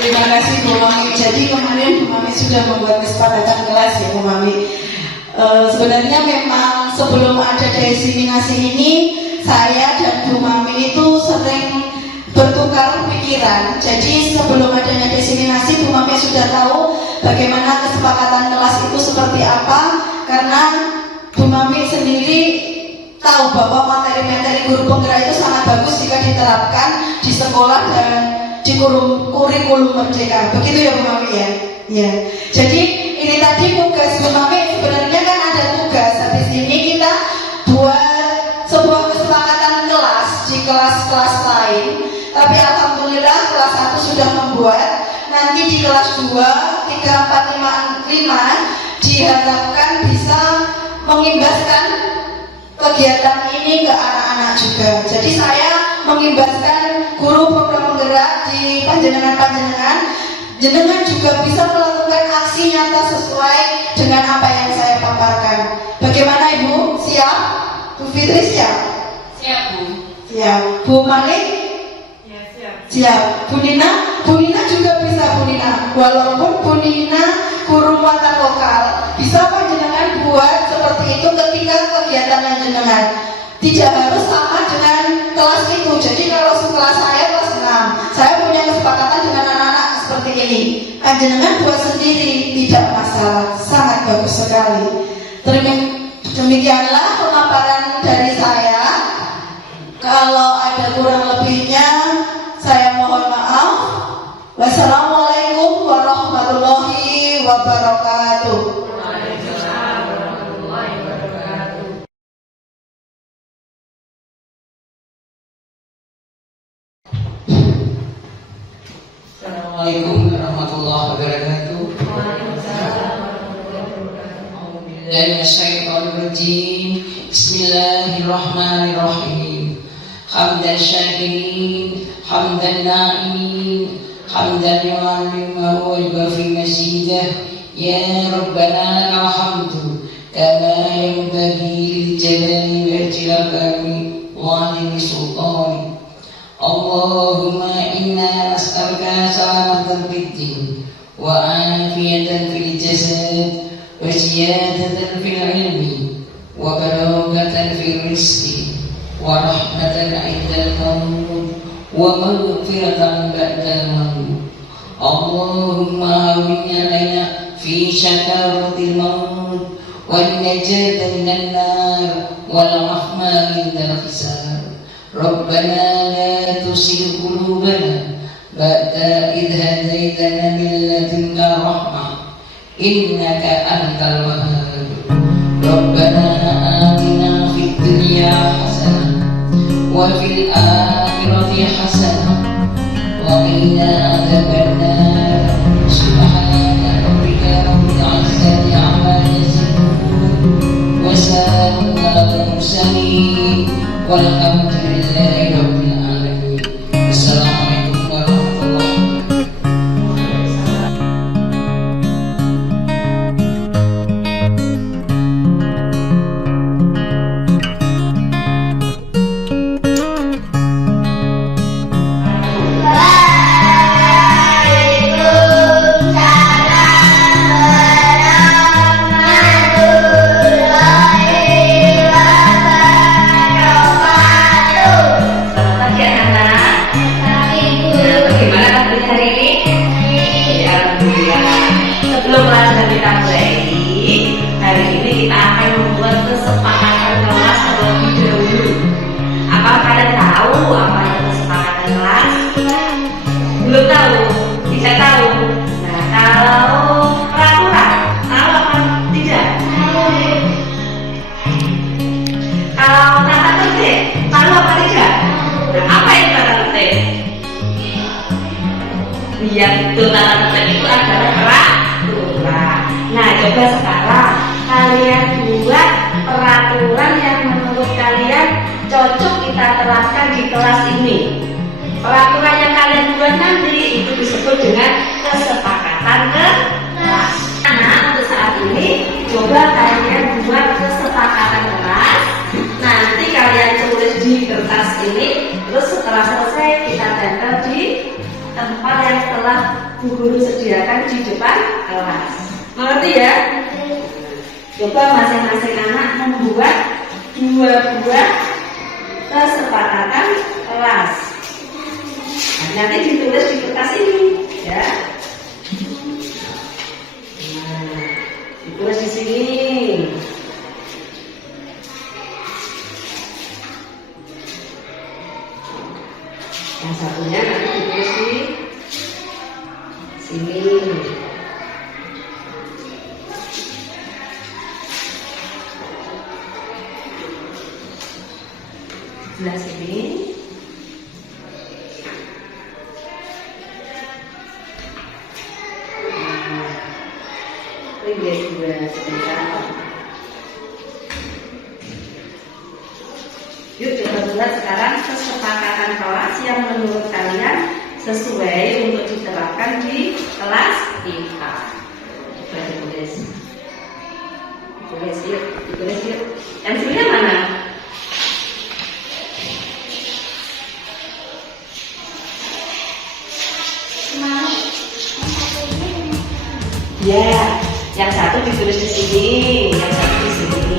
Terima kasih Bu Mami. Jadi kemarin Bu Mami sudah membuat kesepakatan kelas ya Bu Mami. Sebenarnya memang sebelum ada diseminasi ini, saya dan Bu Mami itu sering bertukar pikiran. Jadi sebelum adanya diseminasi, Bu Mami sudah tahu bagaimana kesepakatan kelas itu seperti apa, karena Bu Mami sendiri tahu bahwa materi-materi guru penggerak itu sangat bagus jika diterapkan di sekolah dan di kurikulum merdeka. Begitu ya Bu Mami ya? Ya. Jadi ini tadi tugas Bu Mami, sebenarnya kan ada tugas. Habis ini kita buat sebuah kesepakatan kelas di kelas-kelas lain. Tapi alhamdulillah kelas 1 sudah membuat. Nanti di kelas 2, 3, 4, 5 diharapkan bisa mengimbaskan kegiatan ini ke anak-anak juga. Jadi saya mengimbaskan guru program penggerak di panjenengan-panjenengan, jenengan juga bisa melakukan aksi nyata sesuai dengan apa yang saya paparkan. Bagaimana Ibu? Siap? Bu Fitri siap? Siap, Bu. Siap. Bu Malik? Ya, siap. Siap. Bu Nina? Bu Nina juga bisa Bu Nina. Walaupun Bu Nina guru mata lokal, bisa panjenengan buat seperti itu ketika kegiatan jenengan. Tidak harus sama dengan kelas itu. Jadi kalau sekelas saya kelas 6, saya punya kesepakatan dengan anak-anak seperti ini. Panjenengan buat sendiri, tidak masalah. Sangat bagus sekali. Demikianlah pemaparan dari saya. Kalau ada kurang lebihnya, saya mohon maaf. Wassalamualaikum warahmatullahi wabarakatuh. Assalamualaikum warahmatullahi wabarakatuh. A'udzubillahi Bismillahirrahmanirrahim. Hamdan syakirin, hamdan na'imin, hamdan yu'alim wa huwa yubafi mazidah. Ya Rabbana lakal hamdu kama yanbaghi lil jalali wal jalali wa azimi sultani. Allahumma inna nas'aluka salamatan fid din wa afiyatan fil jasad wa ziyadatan fil ilmi wa barakatan fil rizqi wa rahmatan 'indal maut wa maghfiratan ba'dal maut. Allahumma hawwin 'alaina fi syakaratil maut wan najata minan nar wal 'afwa indal hisab. Rabbana la tuzigh qulubana ba'da idh hadaytana min ladunka rahmah innaka antal wahhab. Rabbana atina fid dunya hasanah wa fil akhirati hasanah wa qina adzabannar. Subhana rabbika rabbil izzati amma yasifun wa salamun alal mursalin walhamdulillahi rabbil alamin. Assalamualaikum warahmatullahi yang betul tata tertib itu adalah peraturan. Nah, coba sekarang kalian buat peraturan yang menurut kalian cocok kita terapkan di kelas ini. Peraturan yang kalian buat nanti itu disebut dengan kesepakatan kelas. Nah, untuk saat ini coba kalian buat kesepakatan kelas. Nanti kalian tulis di kertas ini, terus setelah selesai kita tempel di tempat yang telah Bu Guru sediakan di depan kelas. Mengerti ya? Coba masing-masing anak membuat 2 buah kesepakatan kelas. Nah, nanti ditulis di kertas ini, ya. Yang satunya nanti ditulis di sini. Sebelah sini. Tulis dua sebentar. Yuk coba buat sekarang kesepakatan kelas yang menurut kalian sesuai untuk diterapkan di kelas IPA. Coba ditulis. Ditulis yuk. Pensilnya mana? Ya, yang satu ditulis di sini, yang satu di sini.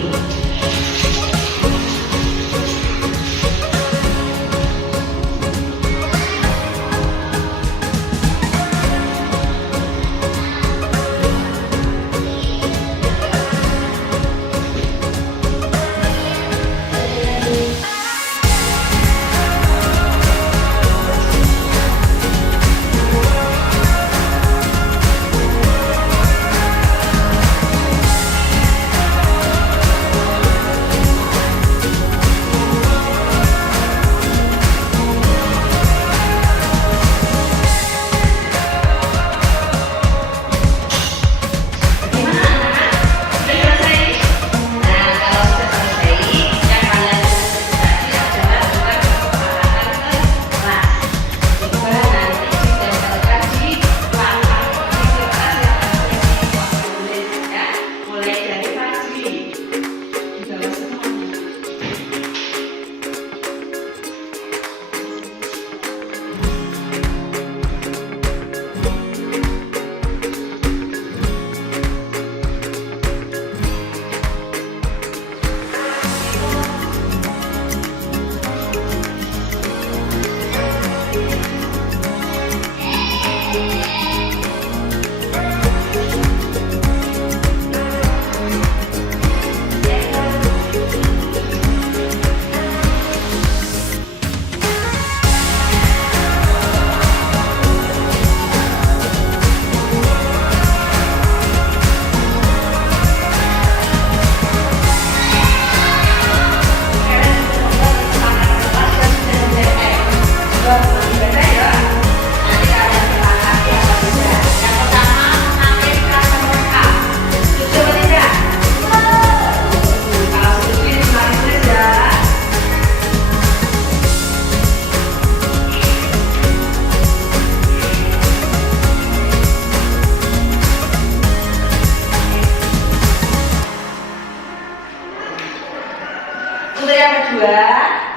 Untuk yang kedua,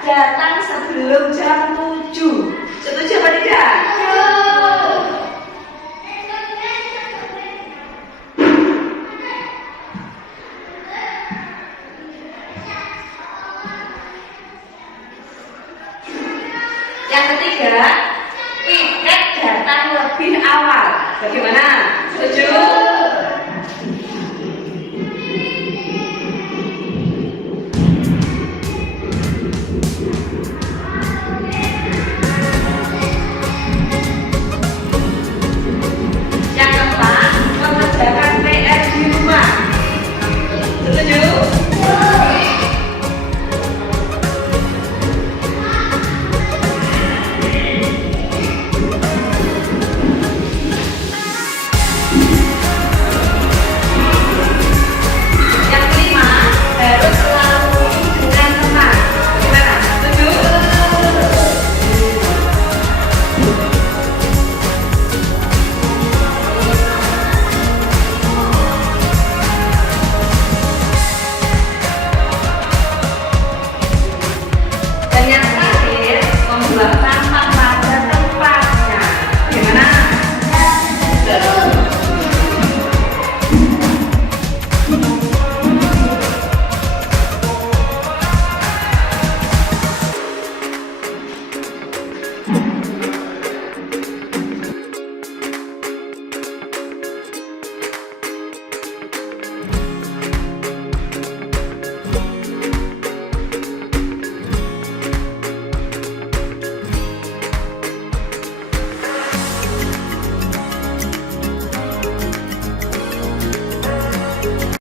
datang sebelum jam 7. Setuju apa tidak? Yang ketiga, piket datang lebih awal. Bagaimana? Setuju?